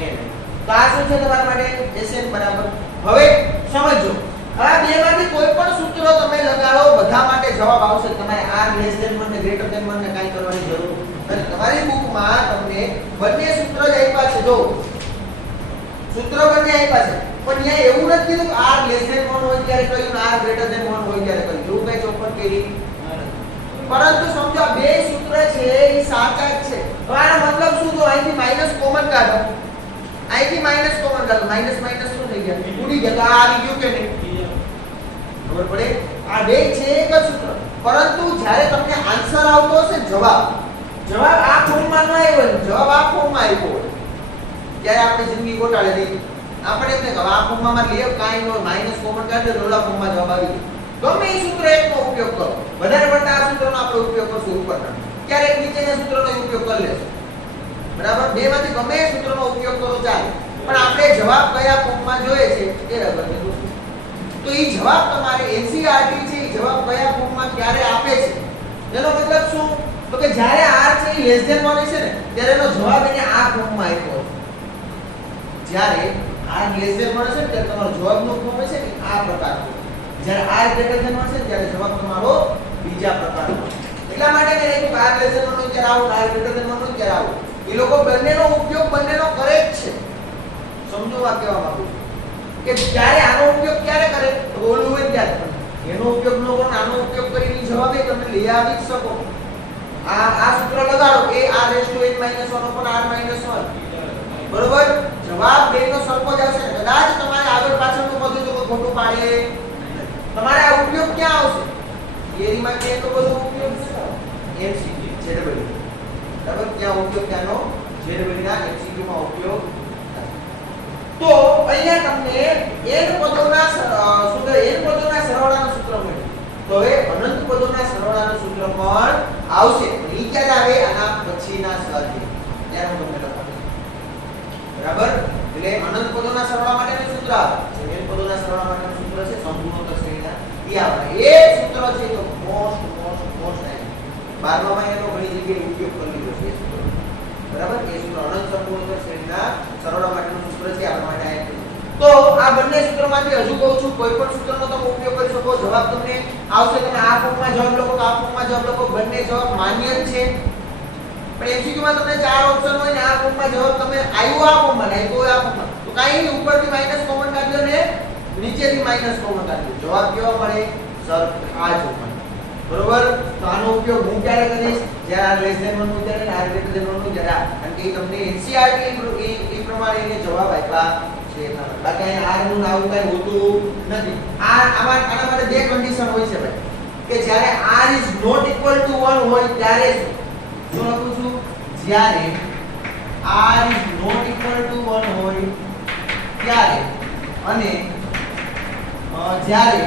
n. તો આ શું છે તમારા માટે? Sn બરાબર. હવે સમજો આ બેમાંથી કોઈ પણ સૂત્ર તમે લગાડો બધા માટે જવાબ આવશે. તમારે r less than 1 ને greater than 1 ને કાઈ કરવાની જરૂર નથી. તમારી બુકમાં તમને બંને સૂત્ર જ આપ્યા છે. જો સૂત્ર બંને આપ્યા છે પણ અહીંયા એવું નથી કીધું કે r less than 1 હોય ત્યારે કહ્યું r greater than 1 હોય ત્યારે કહ્યું. એવું કઈ ચોખવટ કરી પરંતુ સમજો આ બે સૂત્ર છે એ સાચા છે. હવે આનો મતલબ શું? તો અહીંથી માઈનસ કોમન કાઢો, અહીંથી માઈનસ કોમન કાઢો, માઈનસ માઈનસ શું થઈ ગયા? ઉડી ગયા. તો આ આવી ગયું કે નહીં? ખબર પડે? આ બે છે એક જ સૂત્ર, પરંતુ જ્યારે તમને આન્સર આવતો હશે, જવાબ આ ફોર્મમાં ન આવ્યો હોય, જવાબ આ ફોર્મમાં આવ્યો હોય, ત્યારે આપણે જિંદગી ગોટાળે દઈએ. આપણે એમને કહો આ ફોર્મમાં માં લે કાઈ નો માઈનસ કોમન કાઢો, રોલા ફોર્મમાં જવાબ આવી ગયો. ગમે એ સૂત્ર એકનો ઉપયોગ કરો. વધારે પડતા આ સૂત્રનો આપણે ઉપયોગ કરશું ઉપરના. ક્યારેક નીચેના સૂત્રનો ઉપયોગ કરી લેશું. બરાબર? બેમાંથી ગમે એ સૂત્રનો ઉપયોગ કરો ચાલે. પણ આપણે જવાબ કયા ફોર્મમાં જોઈએ છે એ અગત્યનું છે. તો એ જવાબ તમારે એનસીઈઆરટી છે, એ જવાબ કયા ફોર્મમાં ક્યારે આપે છે એનો મતલબ શું? તો કે જ્યારે r છે એ લેસ ધેન 1 છે ને ત્યારે એનો જવાબ એને આ ફોર્મમાં આપ્યો છે. જ્યારે r લેસ ધેન 1 છે ને ત્યારે તમારો જવાબનો ફોર્મ છે ને આ પ્રકારનો. જ્યારે r ગ્રેટર ધેન 1 છે ત્યારે જવાબ તમારો બીજા પ્રકારનો. એટલા માટે મેં લખ્યું r લેસ ધેન 1 નો ત્યારે આવું, r ગ્રેટર ધેન 1 નો ત્યારે આવું. એ લોકો બંનેનો ઉપયોગ બંનેનો કરે જ છે. સમજો આ કહેવા માંગુ છું કે જ્યારે આનો ઉપયોગ ક્યારે કરે તો ઓલું હોય ત્યારે, એનો ઉપયોગ ન કરો, આનો ઉપયોગ કરીને જવાબ એ તમે લઈ આવી જ શકો. આ સૂત્ર લગાડો કે r n - 1 ઉપર r - 1, બરોબર? જવાબ બેનો સરખો જ આવશે. કદાચ તમારે આગળ પાછળનું બધું તો ખોટું પાડે, તમારે આ ઉપયોગ ક્યાં આવશે? થિયરીમાં કે તો બધો ઉપયોગ છે એમસીક્યુ જેડબલ્યુ, બરાબર? ક્યાં ઉપયોગ? ત્યાંનો જેડબલ્યુ ના એમસીક્યુ માં ઉપયોગ. તો અહીંયા તમને n પદોના શું કહે n પદોના સરવાળાનું સૂત્ર મળ્યું. તો હવે અનંત પદોના સરવાળાનું સૂત્ર પણ આવશે. ઈ ક્યારે આવે? આના પછીના સ્વાધ્યાય ત્યારે હું તમને લખાવીશ. બરાબર? એટલે અનંત પદોના સરવાળા માટેનું સૂત્ર આવે છે, n પદોના સરવાળા માટેનું સૂત્ર છે સંપૂર્ણોત્તર શ્રેણીના. ઈ આવે. એ સૂત્ર છે તો મોસ્ટ આઈ 12માં એનો ઘણી જગ્યાએ ઉપયોગ કરી લીધો છે સૂત્ર. બરાબર? એ સૂત્ર અનંત સંપૂર્ણોત્તર શ્રેણીના સરવાળા માટેનું સૂત્ર છે, આપણા માટે આપ્યું. તો આ બંને સૂત્રમાંથી હજુ કહું છું કોઈ પણ સૂત્રનો તમે ઉપયોગ કરી શકો. જવાબ તમને આવશે, તમે આ ફોર્મમાં જવાબ લખો કે આ ફોર્મમાં જવાબ લખો, બંને જવાબ માન્ય જ છે. પણ એમસીક્યુ માં તમને 4 ઓપ્શન હોય ને આ ફોર્મમાં જવાબ તમે આવ્યો આ ફોર્મમાં, આવ્યો આ ફોર્મમાં, તો કાઈ નહીં, ઉપરથી માઈનસ કોમન કાઢ્યો ને નીચેથી માઈનસ કોમન કાઢ્યો, જવાબ કેવો મળે? સરખા જ મળે. બરોબર? તો આનો ઉપયોગ હું ક્યારે કરીશ? જ્યારે r લેસ ધેન 1 નું ત્યારે r ગ્રેટર ધેન 1 નું જ્યારે, કારણ કે તમને એનસીઈઆરટી એ પ્રમાણે જવાબ આપ્યા છે. બાકી અહીંયા r નું આવું કઈ હોતું નથી. આના માટે બે કન્ડિશન હોય છે ભાઈ, કે જ્યારે r is not equal to 1 હોય ત્યારે શું લખું છું? જ્યારે r is not equal to 1 હોય ત્યારે, અને જ્યારે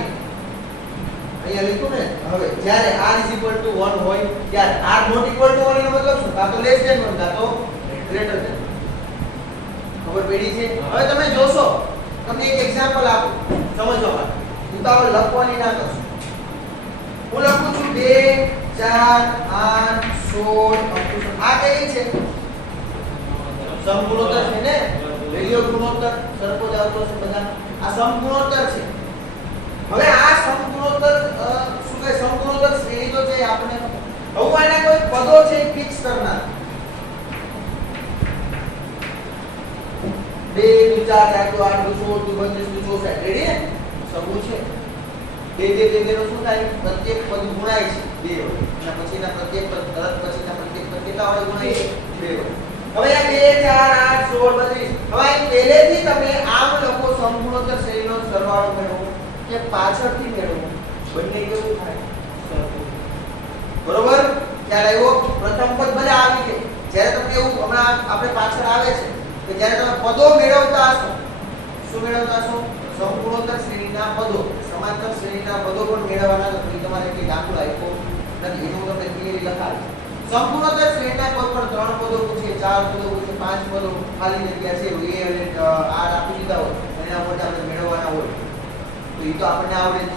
અહીંયા લખ્યું ને, હવે જ્યારે r ઇઝ ઇક્વલ ટુ 1 હોય ત્યારે, r નોટ ઇક્વલ ટુ 1 એનો મતલબ શું? કાં તો લેસ ધેન 1 કાં તો ગ્રેટર ધેન. ખબર પડી છે? હવે તમે જોશો, તમને એક એક્ઝામ્પલ આપું સમજવા માટે. ઉતાવળ લખવાની ના કરશો. હું લખું છું 2 4 8 16 આ કઈ છે? સમગુણોત્તર છે ને? રેડિયો ગુણોત્તર સરખો જ આવતો છે બધા. આ સમગુણોત્તર છે. હવે આ સમગુણોત્તર શું કહે? સમગુણોત્તર શ્રેણી તો છે આપણે. હવે આના કોઈ પદો છે ફિક્સ કરનાર. 2 4 8 16 32 64 રેડી ને? સમૂહ છે. 2 2 2 નો શું થાય? પ્રત્યેક પદ ગુણાય છે 2 વડે. અને પછીના પ્રત્યેક પદ તરત પછીના પ્રત્યેક પદ કેટલા વડે ગુણાય છે? 2 વડે. હવે આ 2 4 8 16 32. હવે અહીં પહેલેથી તમે આમ લખો સમગુણોત્તર શ્રેણીનો સરવાળો મેળવો કે પાછળથી મેળવો, બંને કેવું થાય? સરખું. બરોબર? ત્યારે આવ્યો પ્રથમ પદ ભલે આવી ગઈ. જ્યારે તમને એવું હમણાં આપણે પાછળ આવે છે કે જ્યારે તમે પદો મેળવતા હશો, શું મેળવતા હશો? સમગુણોત્તર શ્રેણીના પદો, સમાંતર શ્રેણીના પદો પણ મેળવવાના. તો તમારે કઈ દાખલો આપ્યો નથી, એનું તમને ક્લિયરલી લખાવી. સંપૂર્ણોત્તર શ્રેણીના કોઈ પણ 3 પદો પૂછે, 4 પદો પૂછે, 5 પદો ખાલી જગ્યા છે એ અને r આપી દીધા હોય, એના ઉપર આપણે મેળવવાના હોય, તો એ તો આપણને આવડે જ.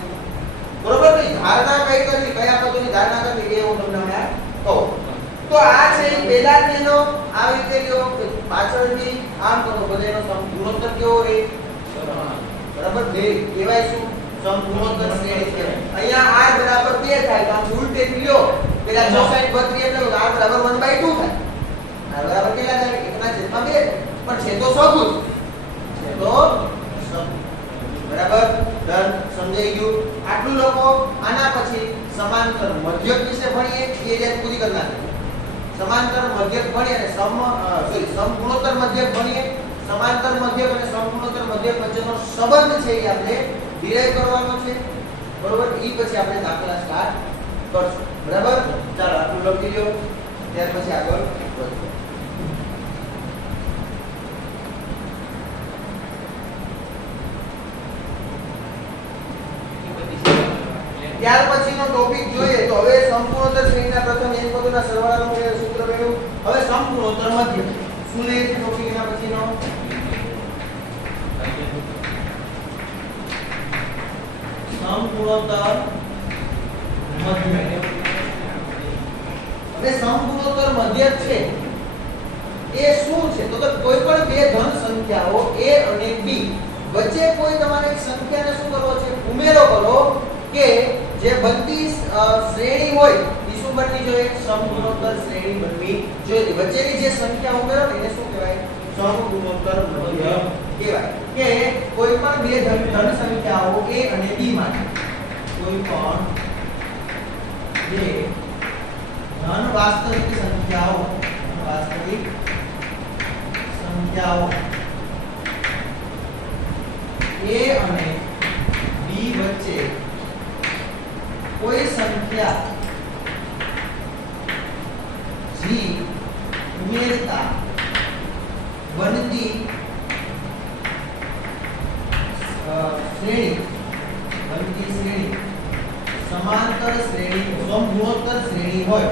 બરોબર? ને ધારણા કઈ કરવી, કયા પદોની ધારણા કરવી એ હું તમને હમણાં કહું. તો આ છે પહેલાથી એનો આવી રીતે લ્યો, પાછળથી આમ કરો, બધાનો સમગુણોત્તર કેવો રહે? બરાબર? બે કહેવાય શું? સમગુણોત્તર શ્રેણી કહેવાય. અહીંયા r બરાબર 2 થાય તો આમ ઉલટે લ્યો, પેલા 64 32 એટલે r બરાબર 1/2 થાય. r બરાબર કેટલા થાય? 1/2. પણ છે તો સગુણ છે, તો બરાબર. ડન, સમજાઈ ગયું? આટલું લોકો. આના પછી સમાંતર મધ્યક વિશે ભણીએ, એ રીત પૂરી કરી નાખીએ. समांतर मध्यक भणीએ અને સમગુણોત્તર મધ્યક ભણીએ समांतर मध्यक અને સમગુણોત્તર મધ્યક વચ્ચેનો સંબંધ છે એ આપણે ડિરાઈવ કરવાનો છે બરોબર ઈ પછી આપણે દાખલા સ્ટાર્ટ કરશું બરાબર ચાલો આટલું લખી લો ત્યાર પછી આગળ વધીએ ત્યાર પછીનો ટોપિક જોઈએ તો હવે સમગુણોત્તર શ્રેણીના પ્રથમ n પદોના સરવાળાનું સૂત્ર મેળવ્યું હવે સમગુણોત્તર મધ્યક શું લે ટોપિક એના પછીનો સમગુણોત્તર મધ્યક હવે સમગુણોત્તર મધ્યક છે એ શું છે તો કોઈ પણ બે ધન સંખ્યાઓ a અને b વચ્ચે કોઈ તમારે એક સંખ્યાને શું કરવો છે ઉમેરો કરો કે જે બનતી શ્રેણી હોય એ શું બનવી જોઈએ સમગુણોત્તર શ્રેણી બનવી જોઈએ વચ્ચેની જે સંખ્યા ઉમેરો ને એને શું કહેવાય સમગુણોત્તર મધ્યક કહેવાય કે કોઈ પણ બે ધન સંખ્યાઓ a અને b માટે કોઈ પણ બે ધન વાસ્તવિક સંખ્યાઓ a અને b વચ્ચે કોઈ સંખ્યા g ઉમેરતા બનતી શ્રેણી સમાંતર શ્રેણી સમગુણોત્તર શ્રેણી હોય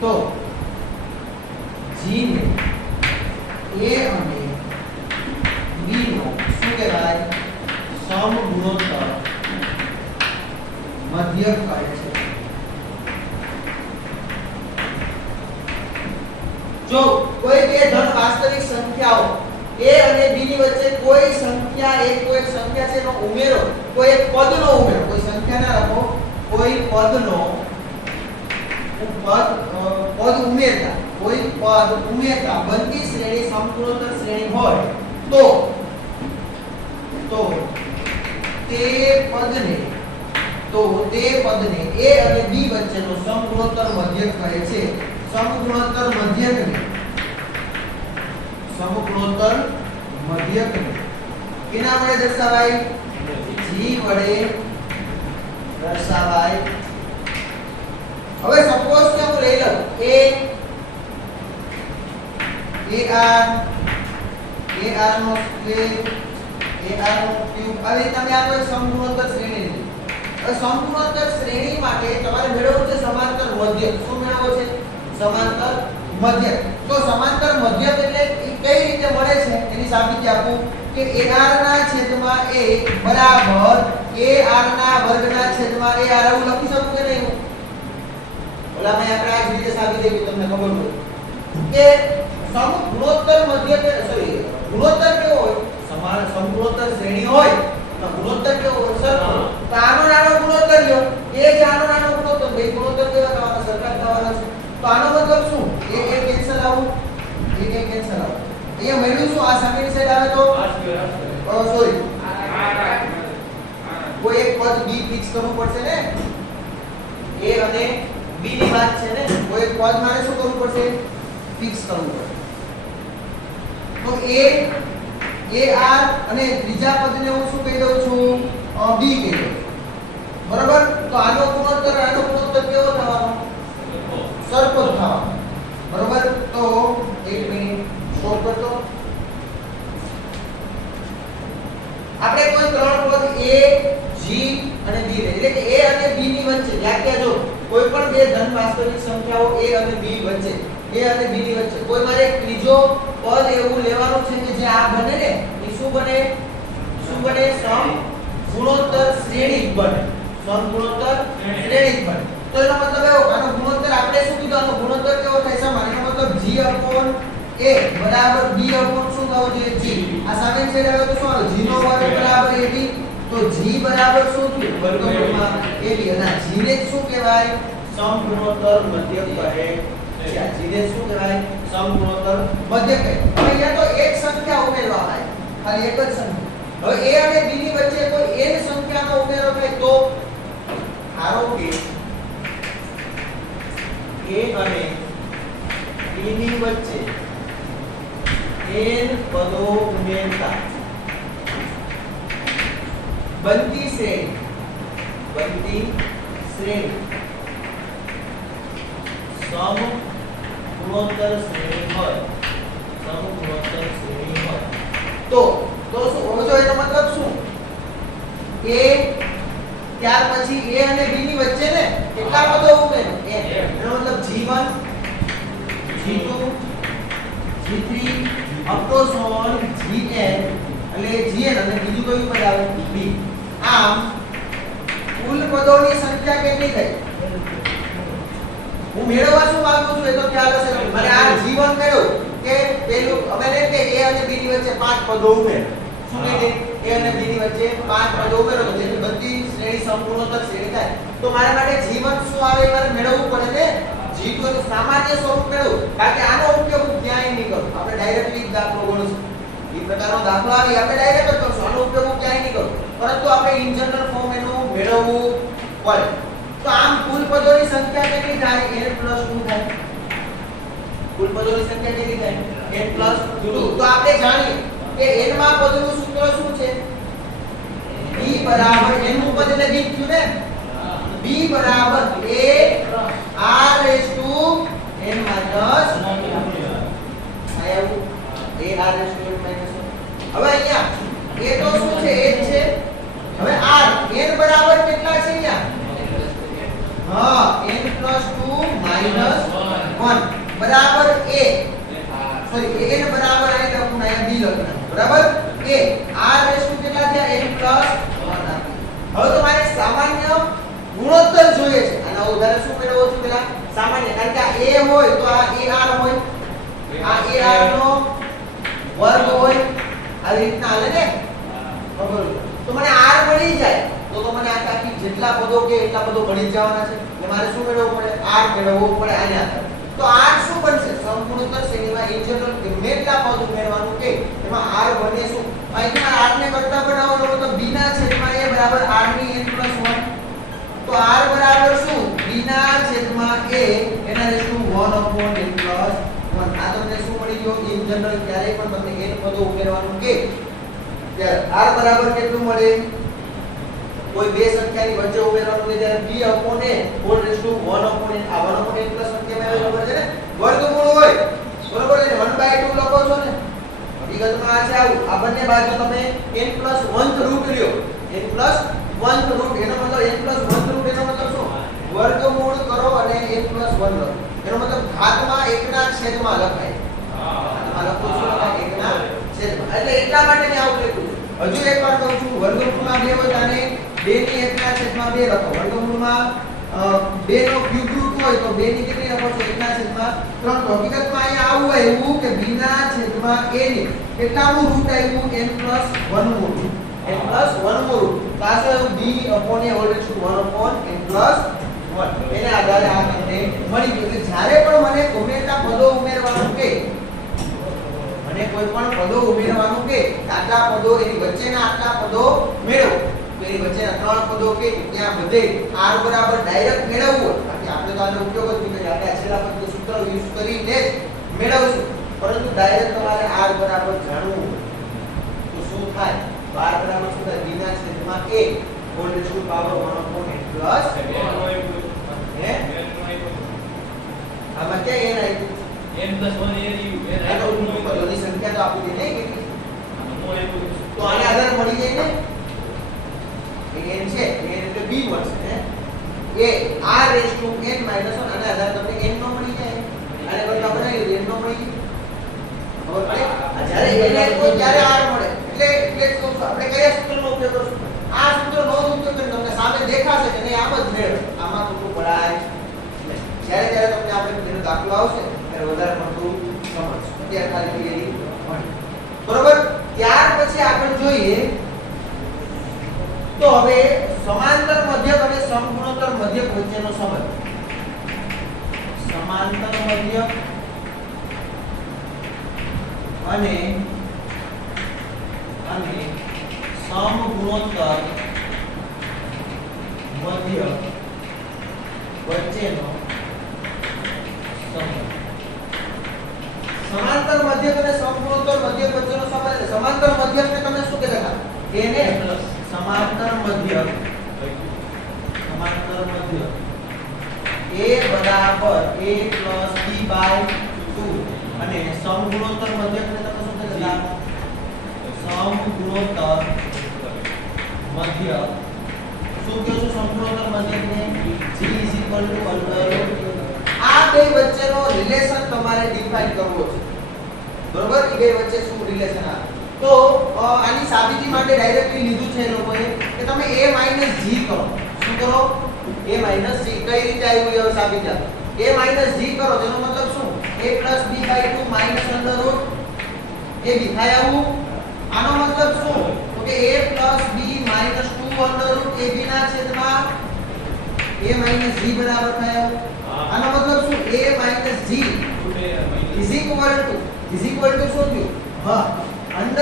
તો g ને a અને b નો શું કહેવાય સમગુણોત્તર મધ્યક કહે છે જો કોઈ બે ધન વાસ્તવિક સંખ્યાઓ a અને b ની વચ્ચે કોઈ સંખ્યા એક સંખ્યા છે એનો ઉમેરો કોઈ એક પદનો ઉમેરો કોઈ સંખ્યા ના રાખો કોઈ પદનો પદ ઉમેરતા બનતી શ્રેણી સમગુણોત્તર શ્રેણી હોય તો તે પદને a અને b વચ્ચેનો સમગુણોત્તર મધ્યક કહે છે સમગુણોત્તર મધ્યકને કેના વડે દર્શાવાય g વડે દર્શાવાય હવે સપોઝ કે હું લઈ લઉં ar નો સ્ક્વેર ar નો ક્યુબ આવી તમે આ કોઈ સમગુણોત્તર શ્રેણી લીધી હવે સમગુણોત્તર શ્રેણી માટે તમારે મેળવવું છે સમાંતર મધ્યક શું મેળવવો છે સમાંતર મધ્યક તો સમાંતર મધ્યક એટલે કઈ રીતે મળે છે એની સાબિતી આપું કે ar ના છેદમાં a બરાબર ar ના વર્ગના છેદમાં ar આવું લખી શકું કે નહીં ઓલા મેં આપણે આ જ રીતે સાબિત કરી તમને ખબર હોય કે સમગુણોત્તર મધ્યક ગુણોત્તર કેવો હોય સમાન સમગુણોત્તર શ્રેણી હોય તો ગુણોત્તર કેવો હોય સરખો તો આનો નાનો ગુણોત્તર લ્યો એ જ આનો નાનો ગુણોત્તર બે ગુણોત્તર કેવા થવાના સરખા થવાના છે તો આનો મતલબ શું એ કેન્સલ આવું કેન્સલ આવું અહીંયા મેળવ્યું શું આ સામેની સાઈડ આવે તો સોરી કોઈ એક પદ b ફિક્સ કરવું પડશે ને a અને b ની વાત છે ને કોઈ એક પદ મારે શું કરવું પડશે ફિક્સ કરવું પડશે તો ar અને ત્રીજા પદને હું શું કહી દઉં છું b કહી દઉં બરાબર તો આનો ગુણોત્તર કેવો થવાનો સરખો થવાનો બરાબર તો એક મિનિટ સ્ટોપ કરજો આપણે કોઈ ત્રણ પદ a g અને b લે એટલે કે a અને b ની વચ્ચે વ્યાખ્યા જો કોઈ પણ બે ધન વાસ્તવિક સંખ્યાઓ a અને b વચ્ચે કોઈ મારે એક ત્રીજો પદ એવું લેવાનું છે કે જે આ બને ને એ શું બને સમગુણોત્તર શ્રેણી બને સમગુણોત્તર શ્રેણી બને તો એનો મતલબ એવો આનો ગુણોત્તર આપણે શું કીધું આનો ગુણોત્તર કેવો થાય સમાન એનો મતલબ g upon a બરાબર b upon શું થવું જોઈએ g આ સામેની સાઈડ આવે તો શું આવે g નો વર્ગ બરાબર ab તો g બરાબર શું થયું વર્ગમૂળમાં ab અને g ને શું કહેવાય સમગુણોત્તર મધ્યક કહે છે g ને શું કહેવાય સમગુણોત્તર મધ્યક કહે હવે અહીંયા તો એક સંખ્યા ઉમેરવામાં આવી ખાલી એક જ સંખ્યા હવે a અને b ની વચ્ચે કોઈ n સંખ્યાનો ઉમેરો થાય તો ધારો કે a અને b ની વચ્ચે n પદો ઉમેરતા બનતી શ્રેણી સમગુણોત્તર શ્રેણી હોય તો શું સમજો એનો મતલબ શું a ત્યાર પછી a અને b ની વચ્ચે ને કેટલા પદો ઉમેરો n એનો મતલબ g1 g2 g3 up to gn એટલે gn અને બીજું કયું પદ આવે b આમ કુલ પદોની સંખ્યા કેટલી થઈ હું મેળવવા શું માંગુ છું એ તો ખ્યાલ હશે મને આ g1 મેળવ કે પેલું અમે ને કે a અને b ની વચ્ચે 5 પદો ઉમેરો શું કહે a અને b ની વચ્ચે 5 પદો ઉમેરો તો જેની બધી શ્રેણી સંપૂર્ણોત્તર શ્રેણી થાય તો મારા માટે g1 શું આવે એ મારે મેળવવું પડે ને g2 નું સામાન્ય સ્વરૂપ મેળવવું કારણ કે આનો ઉપયોગ હું ક્યાંય નહીં કરું આપણે ડાયરેક્ટલી દાખલો ગણશું એ પ્રકારનો દાખલો આવી આપણે ડાયરેક્ટ જ કરશું આનો ઉપયોગ હું ક્યાંય નહીં કરું પરંતુ આપણે ઇન જનરલ ફોર્મ એનું મેળવવું પડે તો આમ કુલ પદોની સંખ્યા કેટલી થાય n + 2 થાય કુલ પદોની સંખ્યા કેટલી થાય n + 2 તો આપણે જાણીએ કે n માં પદનું સૂત્ર શું છે b બરાબર n નું પદ એટલે b થયું ને b બરાબર a r raised to n minus 1 આવું a r raised to n minus 1 હવે અહીંયા a તો શું છે 1 છે હવે r n બરાબર કેટલા છે અહીંયા હા n + 2 minus 1 બરાબર a સોરી n બરાબર આ લખું ને b લખું બરાબર a r raised to કેટલા થયા n + 1 હવે તો મારે સામાન્ય ગુણોત્તર જોઈએ છે અને ઉદાહરણ શું મેળવો છું પેલા સામાન્ય કારણ કે આ a હોય તો આ ar હોય આ ar નો વર્ગ હોય આવી રીતના હાલે ને બરાબર તો મને r મળી જાય તો મને આ આખી જેટલા પદો કે એટલા પદો મળી જવાના છે એટલે મારે શું મેળવવું પડે r મેળવવું પડે આના આધારે તો r શું બનશે સંપૂર્ણોત્તર શ્રેણીમાં ઇન જનરલ ગમે એટલા પદ ઉમેરવાનું કે એમાં r બને શું અહીંથી r ને કરતા બનાવવાનો તો b ના છેદમાં a બરાબર r ની n + 1 તો r બરાબર શું b ના છેદમાં a એના રેશિયો 1/n + 1 આ તમને શું મળી ગયો ઇન જનરલ ક્યારે પણ તમને n પદો ઉમેરવાનું કે ત્યારે r બરાબર કેટલું મળે કોઈ બે સંખ્યાની વચ્ચે ઉમેરવાનું કે જ્યારે b/a હોલ રેશિયો 1/n આ 1/n + 1 કેમ આવે ખબર છે ને વર્ગમૂળ હોય બરોબર એટલે 1/2 લખો છો ને વિગતમાં આ છે આવું આ બંને બાજુ તમે n + 1th રૂટ લ્યો n + 1th રૂટ એનો મતલબ n + 1th રૂટ એનો મતલબ શું વર્ગમૂળ કરો અને n + 1 લખો એનો મતલબ ઘાતમાં 1 ના છેદમાં લખાય આ લખો છો 1 ના છેદમાં એટલે એટલા માટે મેં આવું લખ્યું હજુ એકવાર કહું છું વર્ગમૂળમાં 2 હોય અને 2 ની 1 ના છેદમાં 2 લખો વર્ગમૂળમાં 2 નો ક્યુબ રૂટ હોય તો 2 ની કેટલી લખો છો 1 ના છેદમાં 3 તો હકીકતમાં અહીંયા આવું હોય એવું કે b ના છેદમાં a ની કેટલાનું રૂટ આવ્યું n + 1 નું રૂટ n + 1 નું રૂટ તો આ છે b/a હોલ રેશિયો 1/n + 1 એને આધારે આ તમને મળી ગયું એટલે જ્યારે પણ મને ગમે એટલા પદો ઉમેરવાનું કે મને કોઈ પણ પદો ઉમેરવાનું કે આટલા પદો એની વચ્ચેના આટલા પદો મેળવો તો એની વચ્ચેના ત્રણ પદો કે ત્યાં બધે r બરાબર ડાયરેક્ટ મેળવવું બાકી આપણે તો આનો ઉપયોગ જ નહીં કરીએ આપણે આ છેલ્લા પદનું સૂત્ર યુઝ કરીને જ મેળવશું પરંતુ ડાયરેક્ટ તમારે r બરાબર જાણવું તો શું થાય તો r બરાબર શું થાય b ના છેદમાં a whole ratio power 1/n plus હે આમાં કે n આવ્યું n + 1 a આવ્યું n પદોની સંખ્યા તો આપી દે ને કેટલી તો આને આધાર મળી જાય ને n છે n એટલે b મળશે હે a r raised to n - 1 આને આધાર તમને n નો મળી જાય આને બદલા બનાવી n નો મળી જાય હવે જ્યારે n આપ્યો ત્યારે r મળે એટલે આપણે કયા સૂત્રનો ઉપયોગ કરશું આ સૂત્રનો ઉપયોગ કરીને તમને સામે દેખાશે કે નહીં આમ જ મેળ આમાં તો પડાય જ્યારે જ્યારે તમને આપણે તેનો દાખલો આવશે ત્યારે વધારે પડતું સમજશો અત્યારે ખાલી થિયરી ભણી બરોબર ત્યાર પછી આગળ જોઈએ તો હવે સમાંતર મધ્યક અને સમગુણોત્તર મધ્યક વચ્ચેનો સંબંધ સમાંતર મધ્યક અને સમગુણોત્તર મધ્ય વચ્ચેનો સંબંધ. સમાંતર મધ્યક અને સમગુણોત્તર મધ્યક વચ્ચેનો સંબંધ. સમાંતર મધ્યકને તમે શું કહેતા હતા? એને સમાંતર મધ્યક, સમાંતર મધ્યક a બરાબર a plus b by 2 અને સમગુણોત્તર મધ્યકને તમે શું કહેતા હતા? સમગુણોત્તર મધ્યક. શું કહો છો સમગુણોત્તર મધ્યકને? g = આ બે વચ્ચેનો રિલેશન તમારે ડિફાઇન કરવો છે. બરોબર? એ બે વચ્ચે શું રિલેશન આવે? તો આની સાબિતી માટે ડાયરેક્ટલી લીધું છે એ લોકોએ કે તમે a - g કરો. શું કરો? a - g. કઈ રીતે આવ્યું એ સાબિત આપો. a - g કરો તેનો મતલબ શું? a + b / 2 - √ab થાય આવું. આનો મતલબ શું? તો કે a + b - 2 √ab ના છેદમાં a - g બરાબર થાય આવું. આનો મતલબ શું? a - g is equal to શું થયું? હા, √a -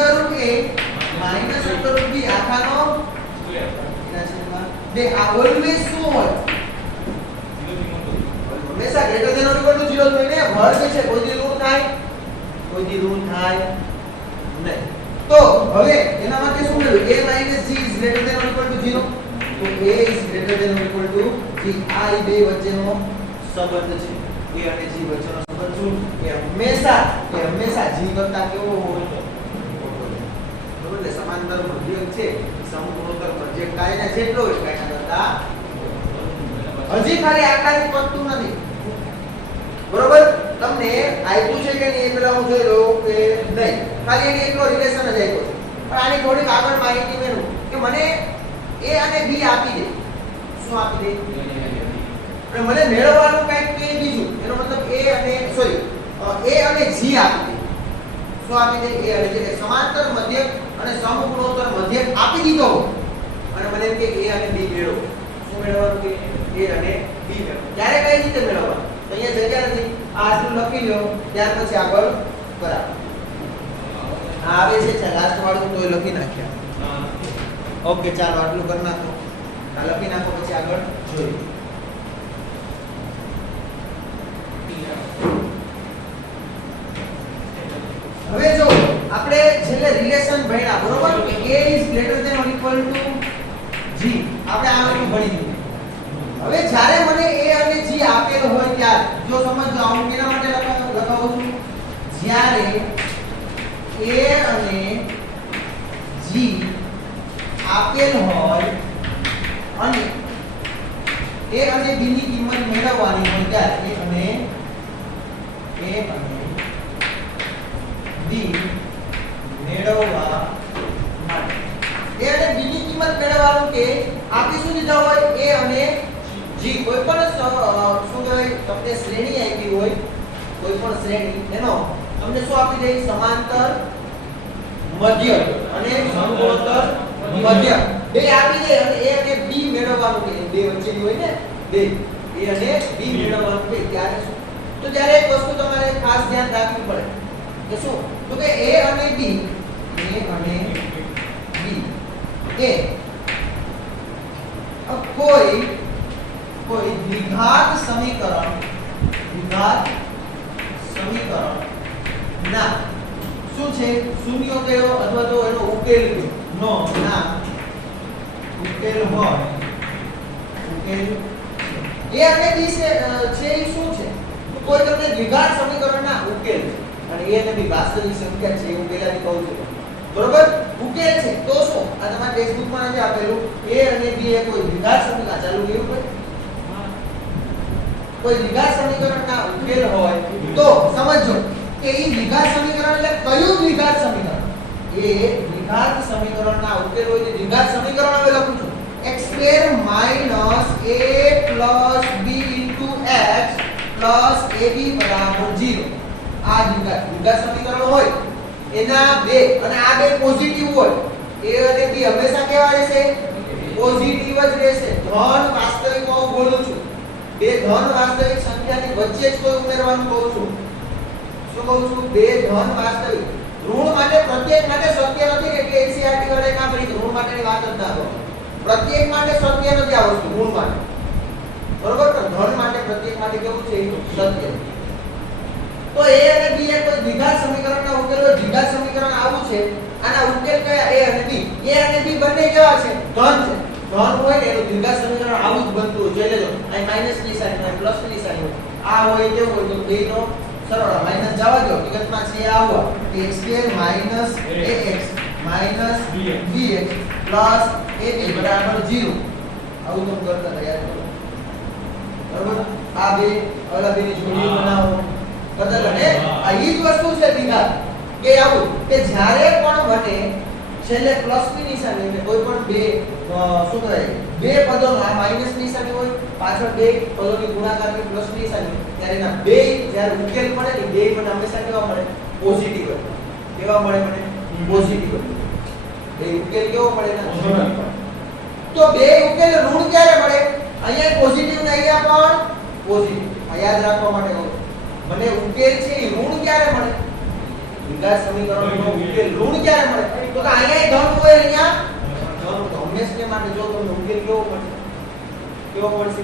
√b આખાનો એના છેદમાં 2. આ ઓલવેઝ શું હોય? હંમેશા greater than or equal to 0 હોય ને. વર્ગ છે, કોઈ દી ઋણ થાય, કોઈ દી ઋણ થાય નહીં. તો હવે એના માટે શું મળ્યું? a - g is greater than or equal to 0. તો a is greater than or equal to g. આ એ બે વચ્ચેનો સંબંધ છે. a અને g વચ્ચેનો સંબંધ શું? એ હંમેશા g કરતા કેવો હોય? બરોબર? એટલે સમાંતર મધ્યક છે, સમગુણોત્તર મધ્યક કાયના જેટલો હોય કાયના કરતા હજી ખાલી આકારી પદતું નથી. બરોબર? તમને આપ્યું છે કે નહીં એ પેલા હું જોઈ લઉં કે નહીં. ખાલી એની એટલો રિલેશન જ આપ્યો છે. પણ આની થોડીક આગળ માહિતી મેળવું કે મને a અને b આપી દે. શું આપી દે? અને મને મેળવવાનું કંઈક કે બીજું. એનો મતલબ a અને g આપી દે. શું આપી દે? a અને g. સમાંતર મધ્યક અને સમગુણોત્તર મધ્યક આપી દીધો અને મને એમ કે a અને b મેળવો. શું મેળવવાનું? કે a અને b મેળવો. ત્યારે કઈ રીતે મેળવવાનું? અહીંયા જગ્યા નથી. આ આટલું લખી લો, ત્યાર પછી આગળ કરાવો. આ આવે છે લાસ્ટ વાળું તો એ લખી નાખ્યા. ઓકે, ચાલો આટલું કરી નાખો. આ લખી નાખો, પછી આગળ જોઈએ. હવે જો આપણે છેલ્લે રિલેશન ભણ્યા, બરોબર? કે a is greater than or equal to g. આપણે આ બધું ભણી લીધું. હવે જ્યારે મને a અને g આપેલ હોય ત્યારે જો સમજો, હું કેના માટે લખાવું છું? જ્યારે a અને g આપેલ હોય અને a અને b ની કિંમત મેળવવાની હોય ત્યારે a અને b મેળવવા માટે a અને b ની કિંમત મેળવવાનું કે આપી શું દીધા હોય? a અને g. કોઈ પણ શું કહેવાય, તમને શ્રેણી આપી હોય, કોઈ પણ શ્રેણી, એનો તમને શું આપી દે? સમાંતર મધ્યક અને સમગુણોત્તર મધ્યક બે આપી દે અને a અને b મેળવવાનું કે બે વચ્ચેની હોય ને, બે a અને b મેળવવાનું કે ત્યારે શું? તો ત્યારે એક વસ્તુ તમારે ખાસ ધ્યાન રાખવી પડે કે શું? તો કે a અને b એ કોઈ દ્વિઘાત સમીકરણ ના શું છે? શૂન્ય કયો અથવા તો એનો ઉકેલ નો ના ઉકેલ હોય. ઉકેલ a અને b છે એ શું છે? તો કોઈ તમને દ્વિઘાત સમીકરણના ઉકેલ છે અને a અને b વાસ્તવિક સંખ્યા છે એવું પહેલાથી કહું છું. બરોબર? ઉકેલ છે તો શું? આ તમારા ટેક્સ્ટ બુકમાં નથી આપેલું. a અને b એ કોઈ દ્વિઘાત સમીકરણ ચાલુ કર્યું કોઈ દ્વિઘાત સમીકરણના ઉકેલ હોય તો સમજો કે એ દ્વિઘાત સમીકરણ એટલે કયું દ્વિઘાત સમીકરણ? એ દ્વિઘાત સમીકરણના ઉકેલ હોય. દ્વિઘાત સમીકરણ હવે લખું છું x² - a + b * x + ab = 0. આ દ્વિઘાત સમીકરણ હોય એના બે અને આ બે પોઝિટિવ હોય. a અને b હંમેશા કેવા રહેશે? પોઝિટિવ જ રહેશે. ધન વાસ્તવિક હું બોલું છું. બે ધન વાસ્તવિક સંખ્યાની વચ્ચે જ કોઈ ઉમેરવાનું કહું છું. શું કહું છું? બે ધન વાસ્તવિક. ઋણ માટે પ્રત્યેક માટે સત્ય નથી એટલે એનસીઆરટી વાળા ના પડી ઋણ માટેની વાત જ ના કરો. પ્રત્યેક માટે સત્ય નથી આ વસ્તુ ઋણ માટે. બરોબર તો ધન માટે પ્રત્યેક માટે કેવું છે સત્ય. તો a અને b એ કોઈ દ્વિઘાત સમીકરણના ઉકેલ હોય. દ્વિઘાત સમીકરણ આવું છે. આના ઉકેલ કયા a અને b. a અને b બંને કેવા છે ધન છે. ધન હોય ને એનું દ્વિઘાત સમીકરણ આવું જ બનતું હોય. જોઈ લેજો અહીં માઈનસ ની સાઈન હોય પ્લસ ની સાઈન હોય. આ હોય કેવું હોય તો બેનો સરવાળો માઈનસ જવા દો. વિગતમાં છે આવું x2 - ax - bx plus ab બરાબર 0. આવું તો કરતા હતા યાદ કરો. બરોબર આ બે ઓલા બેની જોડી બનાવો બદલ ને આ ઈ જ વસ્તુ છે દ્વિઘાત કે આવું કે જ્યારે પણ બને છેલ્લે પ્લસ ની નિશાની એટલે કોઈ પણ બે શું કહેવાય બે પદોનો આ માઈનસ ની નિશાની હોય પાછળ બે પદોની ગુણાકારની પ્લસ ની નિશાની ત્યારે એના બે જ્યારે ઉકેલ મળે ને બે મને હંમેશા કેવા મળે પોઝિટિવ હોય. કેવા મળે મને પોઝિટિવ હોય. બે ઉકેલ કેવો મળે ને તો બે ઉકેલ ઋણ ક્યારે મળે અહીંયા પોઝિટિવ ને અહીંયા પણ પોઝિટિવ. આ યાદ રાખવા માટે કહું મને ઉકેલ છે એ ઋણ ક્યારે મળે દ્વિઘાત સમીકરણનો ઉકેલ ઋણ ક્યારે મળે તો કે અહીંયા ધન હોય અહીંયા ધન તો હંમેશા માટે જો તમને ઉકેલ કેવો મળશે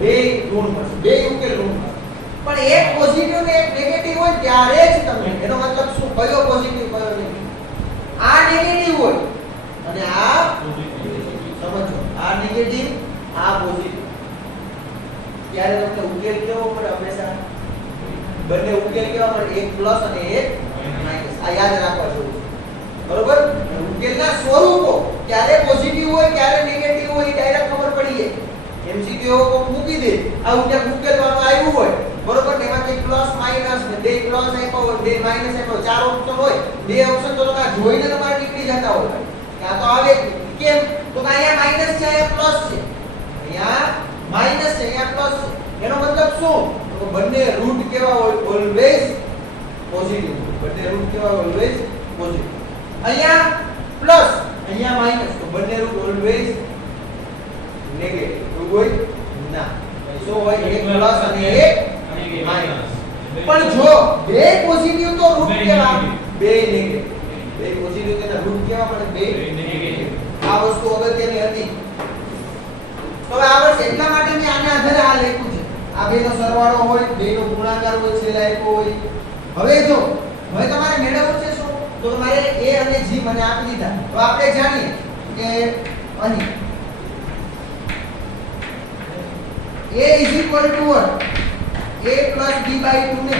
બે ઋણ મળશે. બે ઉકેલ ઋણ મળશે પણ એક પોઝિટિવ ને એક નેગેટિવ હોય ત્યારે જ તમને એનો મતલબ શું કયો પોઝિટિવ કયો નેગેટિવ. આ નેગેટિવ હોય અને આ સમજો આ નેગેટિવ આ પોઝિટિવ ત્યારે તમને ઉકેલ કેવો મળે હંમેશા બંને ઉકેલ કેવા મળે એક પ્લસ અને એક માઈનસ. આ યાદ રાખવા જેવું છે. બરોબર ઉકેલના સ્વરૂપો ક્યારે પોઝિટિવ હોય ક્યારે નેગેટિવ હોય ડાયરેક્ટ ખબર પડી જાય. એમસીક્યુ કો મૂકી દે આ ઉકેલવાનું આવ્યું હોય બરોબર ને એમાંથી પ્લસ માઈનસ ને બે પ્લસ આપ્યો હોય બે માઈનસ આપ્યો ચાર ઓપ્શન હોય બે ઓપ્શન તો તમે જોઈને તમારે નીકળી જતા હોય ત્યાં તો આવે કેમ તો અહીંયા માઈનસ છે અહીંયા પ્લસ છે અહીંયા માઈનસ છે અહીંયા પ્લસ છે. એનો મતલબ શું તો બંને રૂટ કેવા હોય ઓલવેઝ પોઝિટિવ. બંને રૂટ કેવા હોય ઓલવેઝ પોઝિટિવ. અહીંયા પ્લસ અહીંયા માઈનસ તો બંને રૂટ ઓલવેઝ નેગેટિવ. તો કોઈ ના શું હોય એક પ્લસ અને એક માઈનસ. પણ જો બે પોઝિટિવ તો રૂટ કેવા બે નેગેટિવ. બે પોઝિટિવ તેના રૂટ કેવા મળે બે નેગેટિવ. આ વસ્તુ અગત્યની હતી. તો હવે આગળ છે એટલા માટે મેં આના આધારે આ લખ્યું છે. આ બેનો સરવાળો હોય બેનો ગુણાકાર હોય છેલ્લે આપ્યો હોય. હવે જો હવે તમારે મેળવવું છે શું તો તમારે a અને g મને આપી દીધા તો આપણે જાણીએ કે અહીં a = what a + b/2 ને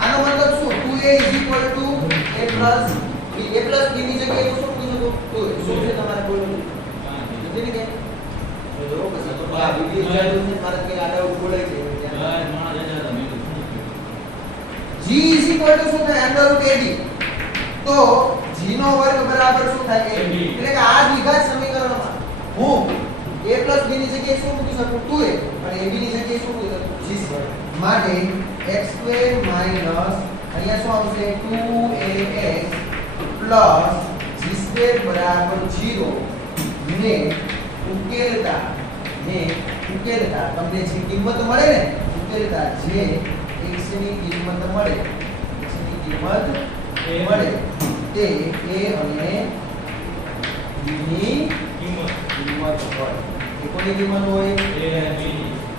આનો મતલબ શું 2a = a + b. a + b ની જગ્યાએ શું મૂકી શકો 2 શું છે તમારે બોલવું સમજી કે જો પછી તો આ વિડિયો ચાલુ છે મારે કે આડા બોલે છે g = શું થાય √ab તો g નો વર્ગ બરાબર શું થાય ab. એટલે કે આ દ્વિઘાત સમીકરણમાં હું a + b ની જગ્યાએ શું મૂકી શકું 2a અને ab ની જગ્યાએ શું મૂકી શકું g માટે x2 - અહીંયા શું આવશે 2ax + g2 = 0 ને ઉકેલતા તમને જે કિંમત મળે ને ઉકેલતા જે x ની કિંમત મળે તે a અને b ની કિંમત હોય. એ કોની કિંમત હોય a અને b.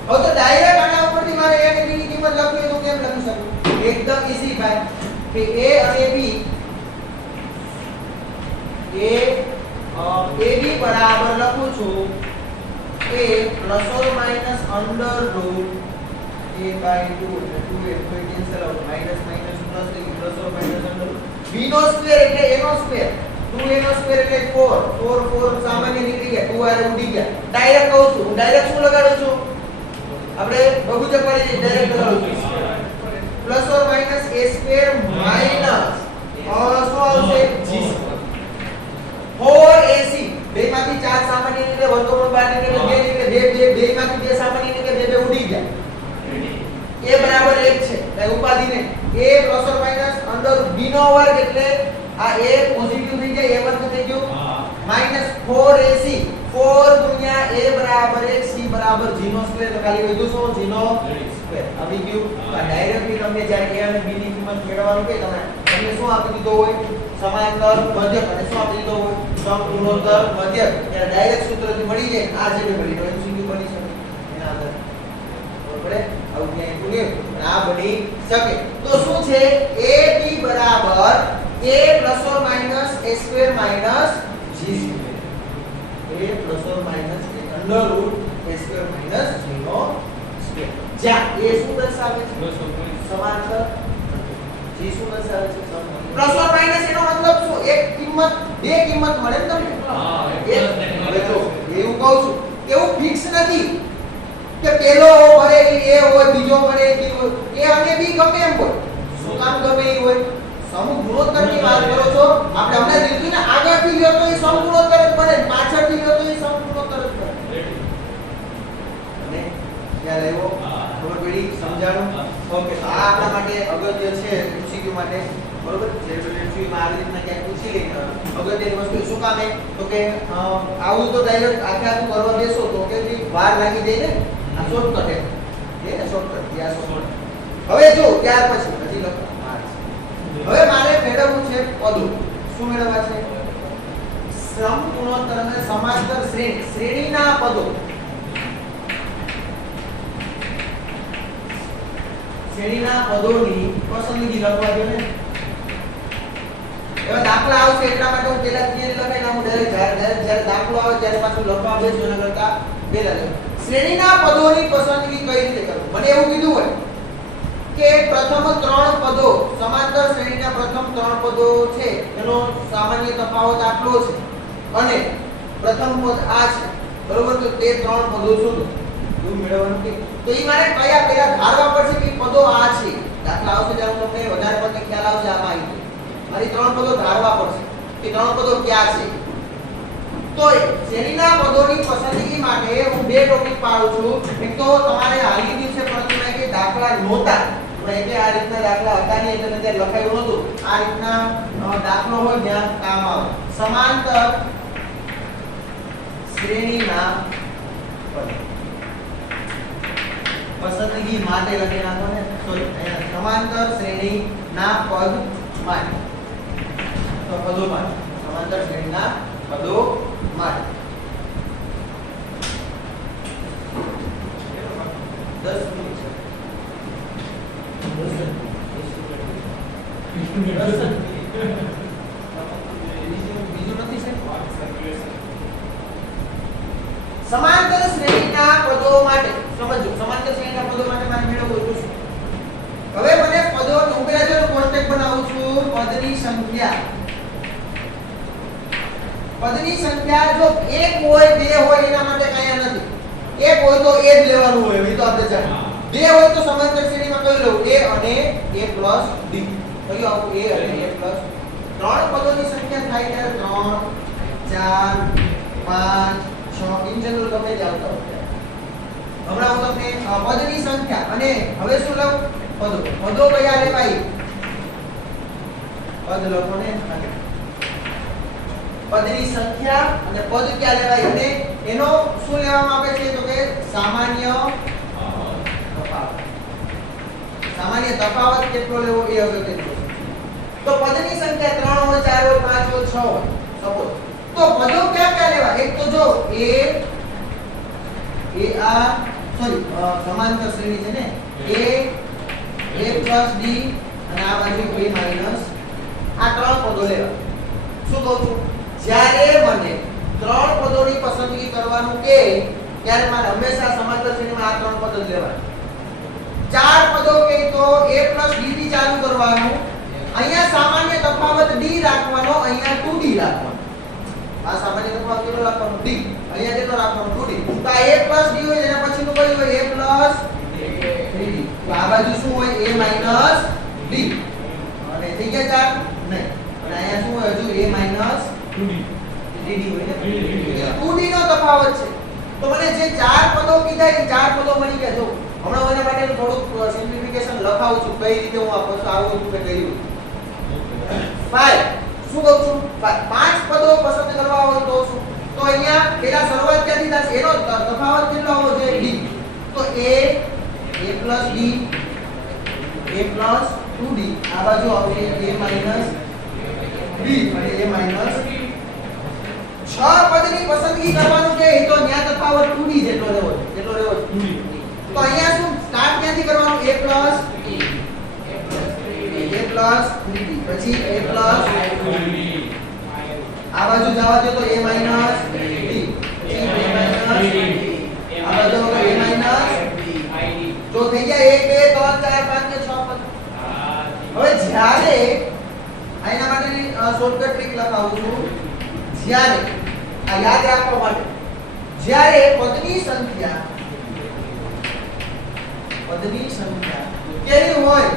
હવે તો ડાયરેક્ટ આના ઉપરથી મારે a અને b ની કિંમત લખવી તો કેમ લખી શકું એકદમ ઈઝી ભાઈ કે a અને b ab બરાબર લખું છું a ± √a/2 એટલે 2a કોઈ cancel out minus minus plus ± √b નો સ્ક્વેર એટલે a નો સ્ક્વેર 2a નો સ્ક્વેર એટલે 4 સામાન્ય નીકળી ગયા 2 આરે ઉડી ગયા. ડાયરેક્ટ કહું છું ડાયરેક્ટ શું લગાડું છું આપણે બહુજક વાળી ડાયરેક્ટ લગાડું છું ± a² શું આવશે g² 4ac બેમાંથી 4 સામાન્ય નીકળે 1/12 નીકળે 2 નીકળે 2 બેમાંથી 2 સામાન્ય નીકળે 2 ઉડી ગયા. a બરાબર 1 છે એટલે ઉપાધિ ને a ± √b નો વર્ગ એટલે આ a પોઝિટિવ થઈ જાય a વર્ગ થઈ ગયો -4ac 4 ગુણ્યા a બરાબર 1 c બરાબર g નો સ્ક્વેર તો ખાલી વધ્યું શું g નો સ્ક્વેર આવી ગયું. આ ડાયરેક્ટલી તમને જ્યારે a અને b ની કિંમત મેળવવાનું કે તમે એને શું આપી દીધો હોય સમાંતર મધ્યક અને શું આપી દીધો હોય સમગુણોત્તર મધ્યક એટલે ડાયરેક્ટ સૂત્રથી મળી જાય આ જે મળી તો એમસીક્યુ બની શકે એના આધારે બરાબર આવું ક્યાંય ભૂલ્યું આ બની શકે તો શું છે AB બરાબર a ± a² - g². a ± √a² - g². જ્યાં a શું દર્શાવે છે સમાંતર g શું દર્શાવે છે પ્લસ ઓર માઈનસ એનો મતલબ શું એક કિંમત બે કિંમત મળે ને તમને હવે જો એવું કહું છું એવું ફિક્સ નથી કે પેલો ભરે એ હોય બીજો ભરે બી હોય એ અને બી ગમે એમ હોય શું કામ ગમે એ હોય સમગુણોત્તરની વાત કરો છો આપણે હમણાં દીધું ને આગળથી લ્યો તો એ સમગુણોત્તર જ બને પાછળથી લ્યો તો એ સમગુણોત્તર જ બને અને ખ્યાલ આવ્યો ખબર પડી સમજાણું ઓકે તો આ આપણા માટે અગત્ય છે MCQ માટે બરોબર જે MCQ માં આવી રીતના ક્યાંક પૂછી લે અગત્યની વસ્તુ શું કામ હે તો કે આવું તો ડાયરેક્ટ આખું કરવા બેસો તો કે વાર લાગી જાય ને આ શોર્ટકટ હે ને શોર્ટકટ આ શોર્ટકટ હવે જો ત્યાર પછી હજી લખો હવે મારે મેળવવું છે પદો શું મેળવવા છે સમગુણોત્તર અને સમાંતર શ્રેણીના પદો શ્રેણીના પદોની પસંદગી લખવા દો ને એવા દાખલા આવશે એટલા માટે હું પહેલા થિયરી લખાઈને હું ડાયરેક્ટ જ્યારે દાખલો આવે ત્યારે પાછું લખવા બેસું એના કરતા પહેલા લખું શ્રેણીના પદોની પસંદગી કઈ રીતે કરવું મને એવું કીધું હોય કે પ્રથમ ત્રણ પદો સમાંતર શ્રેણીના પ્રથમ ત્રણ પદો છે એનો સામાન્ય તફાવત આટલો છે અને પ્રથમ પદ આ છે બરોબર તો તે ત્રણ પદો શોધો એવું મેળવવાનું કે તો ઈ મારે કયા પેલા ધારવા પડશે કે પદો આ છે દાખલા આવશે ત્યારે તમને વધારે પડતો ખ્યાલ આવશે આ માહિતી મારી ત્રણ પદો ધારવા પડશે કે ત્રણ પદો ક્યાં છે તો શ્રેણીના પદોની પસંદગી માટે હું બે ટોપિક પાડું છું એક તો તમારે હાલની દિવસે પ્રથમ કે દાખલા નહોતા એટલે આ રીતના દાખલા હતા નહીં એટલે ત્યારે લખાયું નહોતું આ રીતના દાખલો હોય ત્યાં કામ આવે સમાંતર શ્રેણીના પદ પસંદગી માટે લખી નાખો ને સોરી અહીંયા સમાંતર શ્રેણીના પદ માટે તો પદો માટે સમાંતર શ્રેણીના પદો માટે 10 મિનિટ બીજું નથી સમાંતર શ્રેણીના પદો માટે સમજો સમાંતર શ્રેણીના પદો માટે મારે મેળવવું છે હવે મને પદો ઉમેરા છે તો કોન્ટેક્ટ બનાવું છું પદની સંખ્યા જો એક હોય બે હોય એના માટે કાંઈ નથી એક હોય તો એ જ લેવાનું હોય એ તો આપણે જાણીએ બે હોય તો સમાંતર શ્રેણીમાં કયું લેવું a અને a + d કયું આવું a અને a + ત્રણ પદોની સંખ્યા થાય ત્યારે 3 4 5 6 ઇન જનરલ ગમે તે આવતા હોય હમણાં હું તમને પદની સંખ્યા અને હવે શું લઉં પદો કયા લેવાય પદ લખો ને પદની સંખ્યા અને પદ ક્યાં લેવાય અને એનો શું લેવામાં આવે છે તો કે સામાન્ય તફાવત કેટલો લેવો એ અગત્યનું છે તો પદની સંખ્યા 3 હોય 4 હોય 5 હોય 6 હોય સપોઝ તો પદો ક્યાં લેવા એક તો જો આ સોરી સમાંતર શ્રેણી છે ને a + d અને આ બાજુ a - આ ત્રણ પદો લેવા શું કહું છું જ્યારે મને ત્રણ પદોની પસંદગી કરવાનું કે ત્યારે મારે હંમેશા સમાંતર શ્રેણીમાં આ ત્રણ પદો જ લેવાના ચાર પદો કે તો a + d થી ચાલુ કરવાનું અહીંયા સામાન્ય તફાવત d રાખવાનો અહીંયા 2d રાખવાનો આ સામાન્ય તફાવત કેટલો રાખવાનો d અહીંયા કેટલો રાખવાનો 2d તો આ a + d હોય એના પછીનું કયું હોય a + 3d તો આ બાજુ શું હોય a - d અને થઈ ગયા ચાર નહીં અને અહીંયા શું હોય હજુ a - 2d dd હોય ને 2d નો તફાવત છે તો મને જે ચાર પદો કીધા એ ચાર પદો મળી ગયા જો હમણાં મને માટે થોડુંક સિમ્પ્લિફિકેશન લખાવું છું કઈ રીતે હું આ પછી આવું છું મેં કહ્યું 5 શું કહું છું પાંચ પદો પસંદ કરવા હોય તો શું તો અહીંયા પેલા શરૂઆત ક્યાંથી થશે એનો તફાવત કેટલો હોવો જોઈએ d તો a + b a + d 2d આ બાજુ આવશે a માઈનસ b અને a માઈનસ 6 પદની પસંદગી કરવાનું છે. એ તો ન્યા તફાવત 2d જેટલો રહેવો છે. કેટલો રહેવો છે? 2d. તો અહીંયા શું સ્ટાર્ટ ક્યાંથી કરવાનું? a પ્લસ પછી a પ્લસ આ બાજુ જવા દો તો a માઈનસ b પછી a માઈનસ આ બાજુ તો a માઈનસ જો થઈ ગયા 1 2 3 4 5 ને 6 પદ. હવે જ્યારે આના માટેની શોર્ટકટ ટ્રીક લખાવું છું. જ્યારે આ યાદ રાખવા માટે જ્યારે પદની સંખ્યા કેવી હોય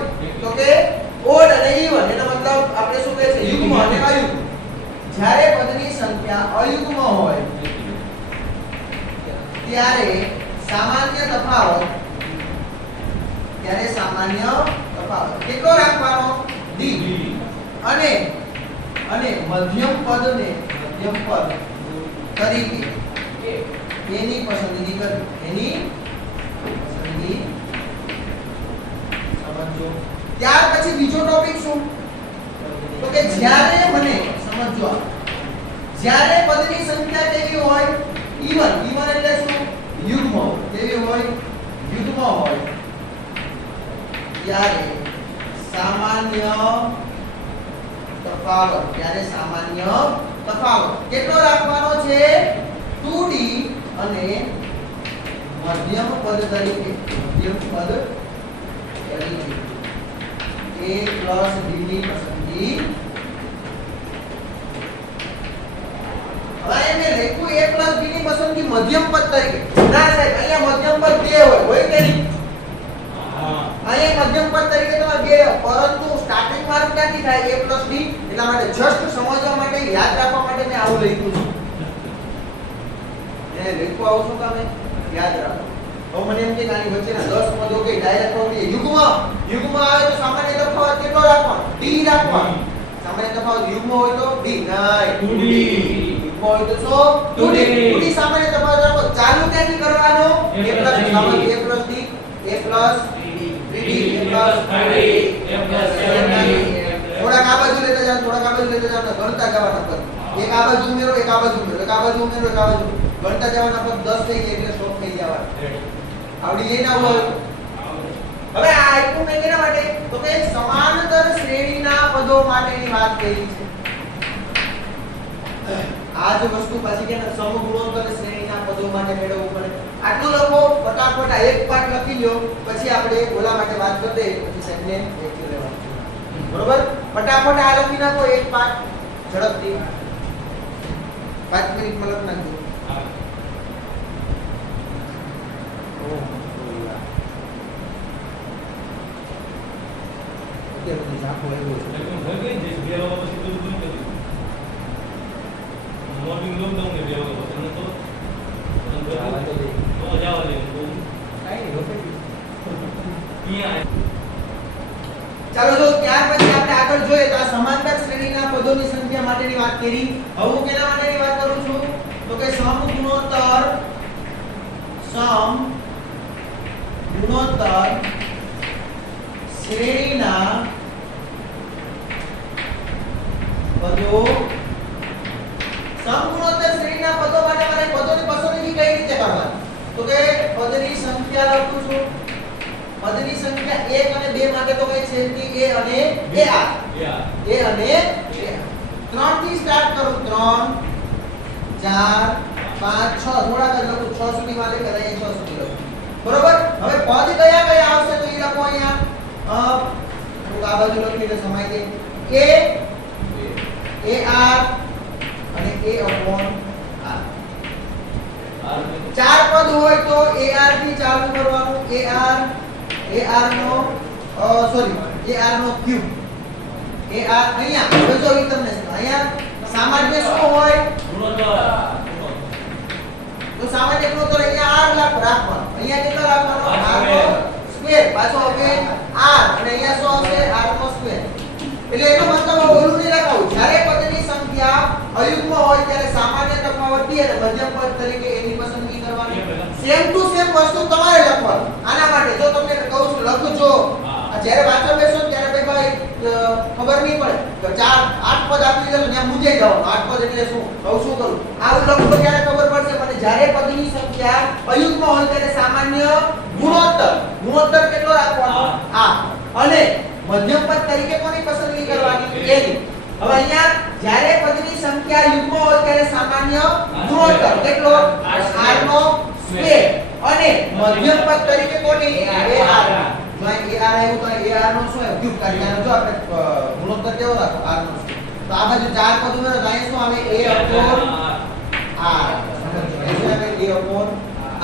તો કે ઓડ અને ઇવન, એનો મતલબ આપણે શું કહે છે? યુગ્મ અને અયુગ્મ. જ્યારે પદની સંખ્યા અયુગ્મ હોય ત્યારે સામાન્ય તફાવત કેટલો રાખવાનો? d. અને મધ્યમ પદ તરીકે એની પસંદગી કરવી. સમજો. ત્યાર પછી બીજો ટોપિક શું? તો કે જ્યારે મને સમજો, જ્યારે પદની સંખ્યા કેવી હોય? ઇવન એટલે શું? યુગ્મ. કેવી હોય? યુગ્મ હોય ત્યારે સામાન્ય તફાવત કેટલો રાખવાનો છે? 2d અને મધ્યમ પદ તરીકે a પ્લસ d ની પસંદગી. હવે મેં લખ્યું a પ્લસ d ની પસંદગી મધ્યમ પદ તરીકે. ના સાહેબ, અહીંયા મધ્યમ પદ 2 હોય કે નહીં? અહીંયા મધ્યમ પદ તરીકે તમારે 2, પરંતુ સ્ટાર્ટિંગ માર્ક ક્યાંથી થાય? a plus d. એટલા માટે જસ્ટ સમજવા માટે, યાદ રાખવા માટે મેં આવું લખ્યું છે. એ લખ્યું આવું શું કામે? યાદ રાખો. હવે મને એમ કે આની વચ્ચેના 10 પદો કે ડાયરેક્ટ હોવી યુગ્મ આવે તો સામાન્ય તફાવત કેટલો રાખવાનો? d રાખવાનો. સામાન્ય તફાવત યુગ્મ હોય તો d નહીં 2d. યુગ્મ હોય તો શું? 2d. 2d સામાન્ય તફાવત રાખો. ચાલુ ક્યાંથી કરવાનો? a plus d a plus d a plus 3d a plus 3d થોડાક આ બાજુ લેતા જાવ ગણતા જવાના પદ. એક આ બાજુ ઉમેરો, એક આ બાજુ ઉમેરો, એક આ બાજુ ઉમેરો, એક આ બાજુ ગણતા જવાના પદ 10 થઈ ગયા એટલે સ્ટોપ થઈ જવાના. આવડી ગઈ ના હોય? હવે આ આપ્યું મેં કેના માટે? તો કે સમાંતર શ્રેણીના પદો માટેની વાત કરી છે. આ જ વસ્તુ પાછી કે સમગુણોત્તર શ્રેણીના પદો માટે મેળવવું પડે. આટલું લખો ફટાફટ. આ એક પાઠ લખી લ્યો, પછી આપણે ઓલા માટે વાત કરી દઈએ, પછી સાહેબને લેક્ચર લેવાનું. બરોબર? ફટાફટ આ લખી નાખો એક પાઠ ઝડપથી. 5 મિનિટમાં લખી નાખજો. ચાલો જો ત્યાર પછી આપણે આગળ જોઈએ તો આ સમાંતર શ્રેણીના પદોની સંખ્યા માટેની વાત કરી. હવે હું કેના માટેની વાત કરું છું? તો કે સમગુણોત્તર શ્રેણીના પદો. સમગુણોત્તર શ્રેણીના પદો માટે મારે પદોની પસંદગી કઈ રીતે કરવાની? તો કે પદની સંખ્યા લખું છું. પદની સંખ્યા 1 અને 2 માટે તો કઈ છે? a અને ar. ત્રણ થી સ્ટાર્ટ કરું. 3 4 5 6 થોડાક જ લખું. 6 સુધી માં લઈ કરાય 6 સુધી લખું. બરોબર? હવે પદ કયા આવશે તો એ લખો અહીંયા. હું આ બાજુ લખી દે સમાઈ દે. a ar અને a upon r. ચાર પદ હોય તો ar થી ચાલુ કરવાનું. ar નો ક્યુબ. ar અહીંયા જો ઈ તમને અહીંયા સામાન્ય શું હોય? તો સામાન્ય ગુણોત્તર અહીંયા r રાખવાનો. અહીંયા કેટલો રાખવાનો? r નો સ્ક્વેર. પાછો હવે r અને અહીંયા શું આવશે? r નો સ્ક્વેર. એટલે એનો મતલબ ઓલું નહીં લખાવું. જ્યારે પદની સંખ્યા અયુગ્મ હોય ત્યારે સામાન્ય તફાવત d અને મધ્યમ પદ તરીકે એની પસંદગી કરવાની. સેમ ટુ સેમ વસ્તુ તમારે લખવાનું. આના માટે જો તમને કહું છું લખજો. જ્યારે વાંચવા બેસો ત્યારે ભાઈ ખબર નહીં પડે તો 4 8 પદ આપી દીધા ત્યાં મૂંઝાઈ જવાનું 8 પદ એટલે શું હવે શું કરું આવું લખો ત્યારે ખબર પડશે મને જ્યારે પદની સંખ્યા અયુગ્મ હોય ત્યારે સામાન્ય ગુણોત્તર કેટલો રાખવાનો આ અને મધ્યમ પદ તરીકે કોની પસંદગી કરવાની એની હવે અહીંયા જ્યારે પદની સંખ્યા યુગ્મ હોય ત્યારે સામાન્ય ગુણોત્તર કેટલો r નો સ્ક્વેર અને મધ્યમ પદ તરીકે કોની ar જો ar આવ્યું તો ar નો શું ક્યુબ કાઢીને જો આપણે ગુણોત્તર કેવો રાખો r નો સ્ક્વેર તો આ બાજુ 4 પદ ઉમેરો તો અહીંયા શું આવે a upon r સમજો a upon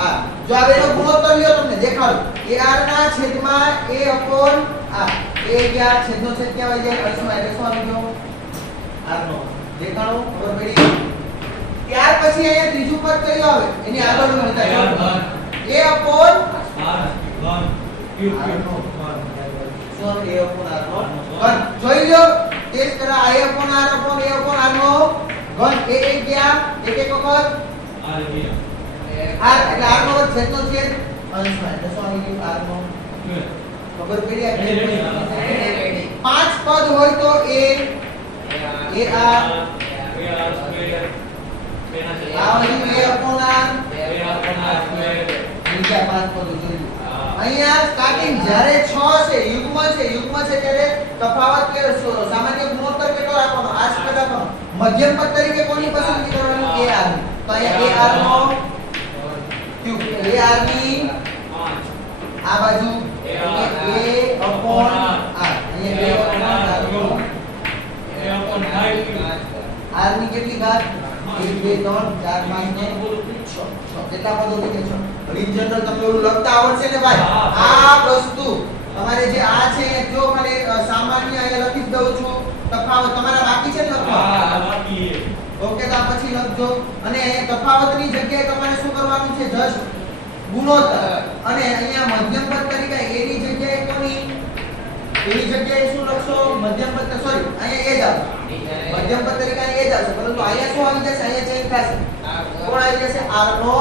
r જો આ બેનો ગુણોત્તર લ્યો તમને દેખાડું ar ના છેદમાં a upon r એ ગયા છેદનો છેદ ક્યાં આવી જાય અલ્સમાં એટલે શું આવી ગયો r નો દેખાડો ખબર પડી ત્યાર પછી અહીંયા ત્રીજું પદ કયું આવે એની આગળનું બતાવો a upon r ક્યુબ શું a upon r નો ઘન જોઈ લો ટેસ્ટ કરા a upon r upon a upon r નો ઘન એ ગયા એક વખત r એટલે r નો છેદનો છેદ અંશમાં એટલે શું આવી ગયું r નો ખબર પડી પાંચ પદ હોય તો a r upon r બીજા પાંચ પદ જોઈ અહીંયા સ્ટાર્ટિંગ જ્યારે 6 છે યુગ્મ છે ત્યારે તફાવત કે સામાન્ય ગુણોત્તર કેટલો રાખવાનો આ જ પદ રાખવાનો મધ્યમ પદ તરીકે કોની પસંદગી કરવાની ar તો અહીંયા ar નો ક્યુબ ar ની આ બાજુ a upon r અહીંયા a upon r ની કેટલી ઘાત 1 2 3 4 5 6 કેટલા પદો થઈ ગયા છે ઇન જનરલ તમને ઓલું લખતા આવડશે ને ભાઈ આ વસ્તુ તમારે જે આ છે જો મને સામાન્ય અહીંયા લખી દઉં છું તફાવત તમારા બાકી છે લખવા બાકી ઓકે તો પછી લખજો અને તફાવતની જગ્યાએ તમારે શું કરવાનું છે જસ્ટ ગુણોત્તર અને અહીંયા મધ્યમ પદ તરીકે a ની જગ્યાએ કોની એની જગ્યાએ શું લખશો મધ્યમ પદ સોરી અહીંયા a જ આવશે મધ્યમ પદ તરીકે અહીંયા a જ આવશે પરંતુ અહીંયા શું આવી જશે અહીંયા ચેન્જ થશે કોણ આવી જશે r નો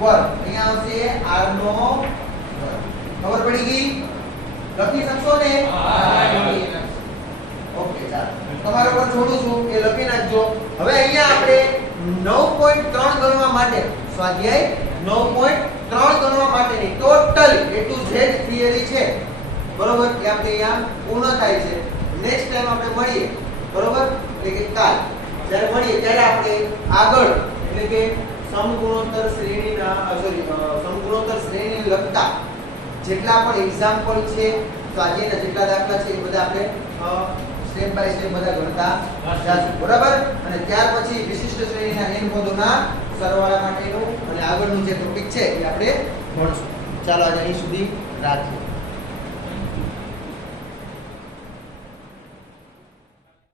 વર્ગ અહીંયા આવશે r નો વર્ગ ખબર પડી ગઈ લખી શકશો ને ઓકે ચાલો તમારા પર છોડું છું એ લખી નાખજો હવે અહીંયા આપણે 9.3 ગણવા માટે સ્વાધ્યાય 9.3 ગણવા માટેની total A to Z theory છે બરોબર એ આપણે અહીંયા પૂર્ણ થાય છે નેક્સ્ટ ટાઈમ આપણે મળીએ બરોબર એટલે કે કાલ જ્યારે મળીએ ત્યારે આપણે આગળ એટલે કે સમગુણોત્તર શ્રેણીના સમગુણોત્તર શ્રેણીને લગતા જેટલા પણ એક્ઝામ્પલ છે સ્વાધ્યાયના જેટલા દાખલા છે એ બધા આપણે સ્ટેપ બાય સ્ટેપ બધા ગણતા જાશું બરાબર અને ત્યાર પછી વિશિષ્ટ શ્રેણીના n પદોના સરવાળા માટેનું અને આગળનું જે ટોપિક છે એ આપણે ભણશું ચાલો આજે અહીં સુધી રાખીએ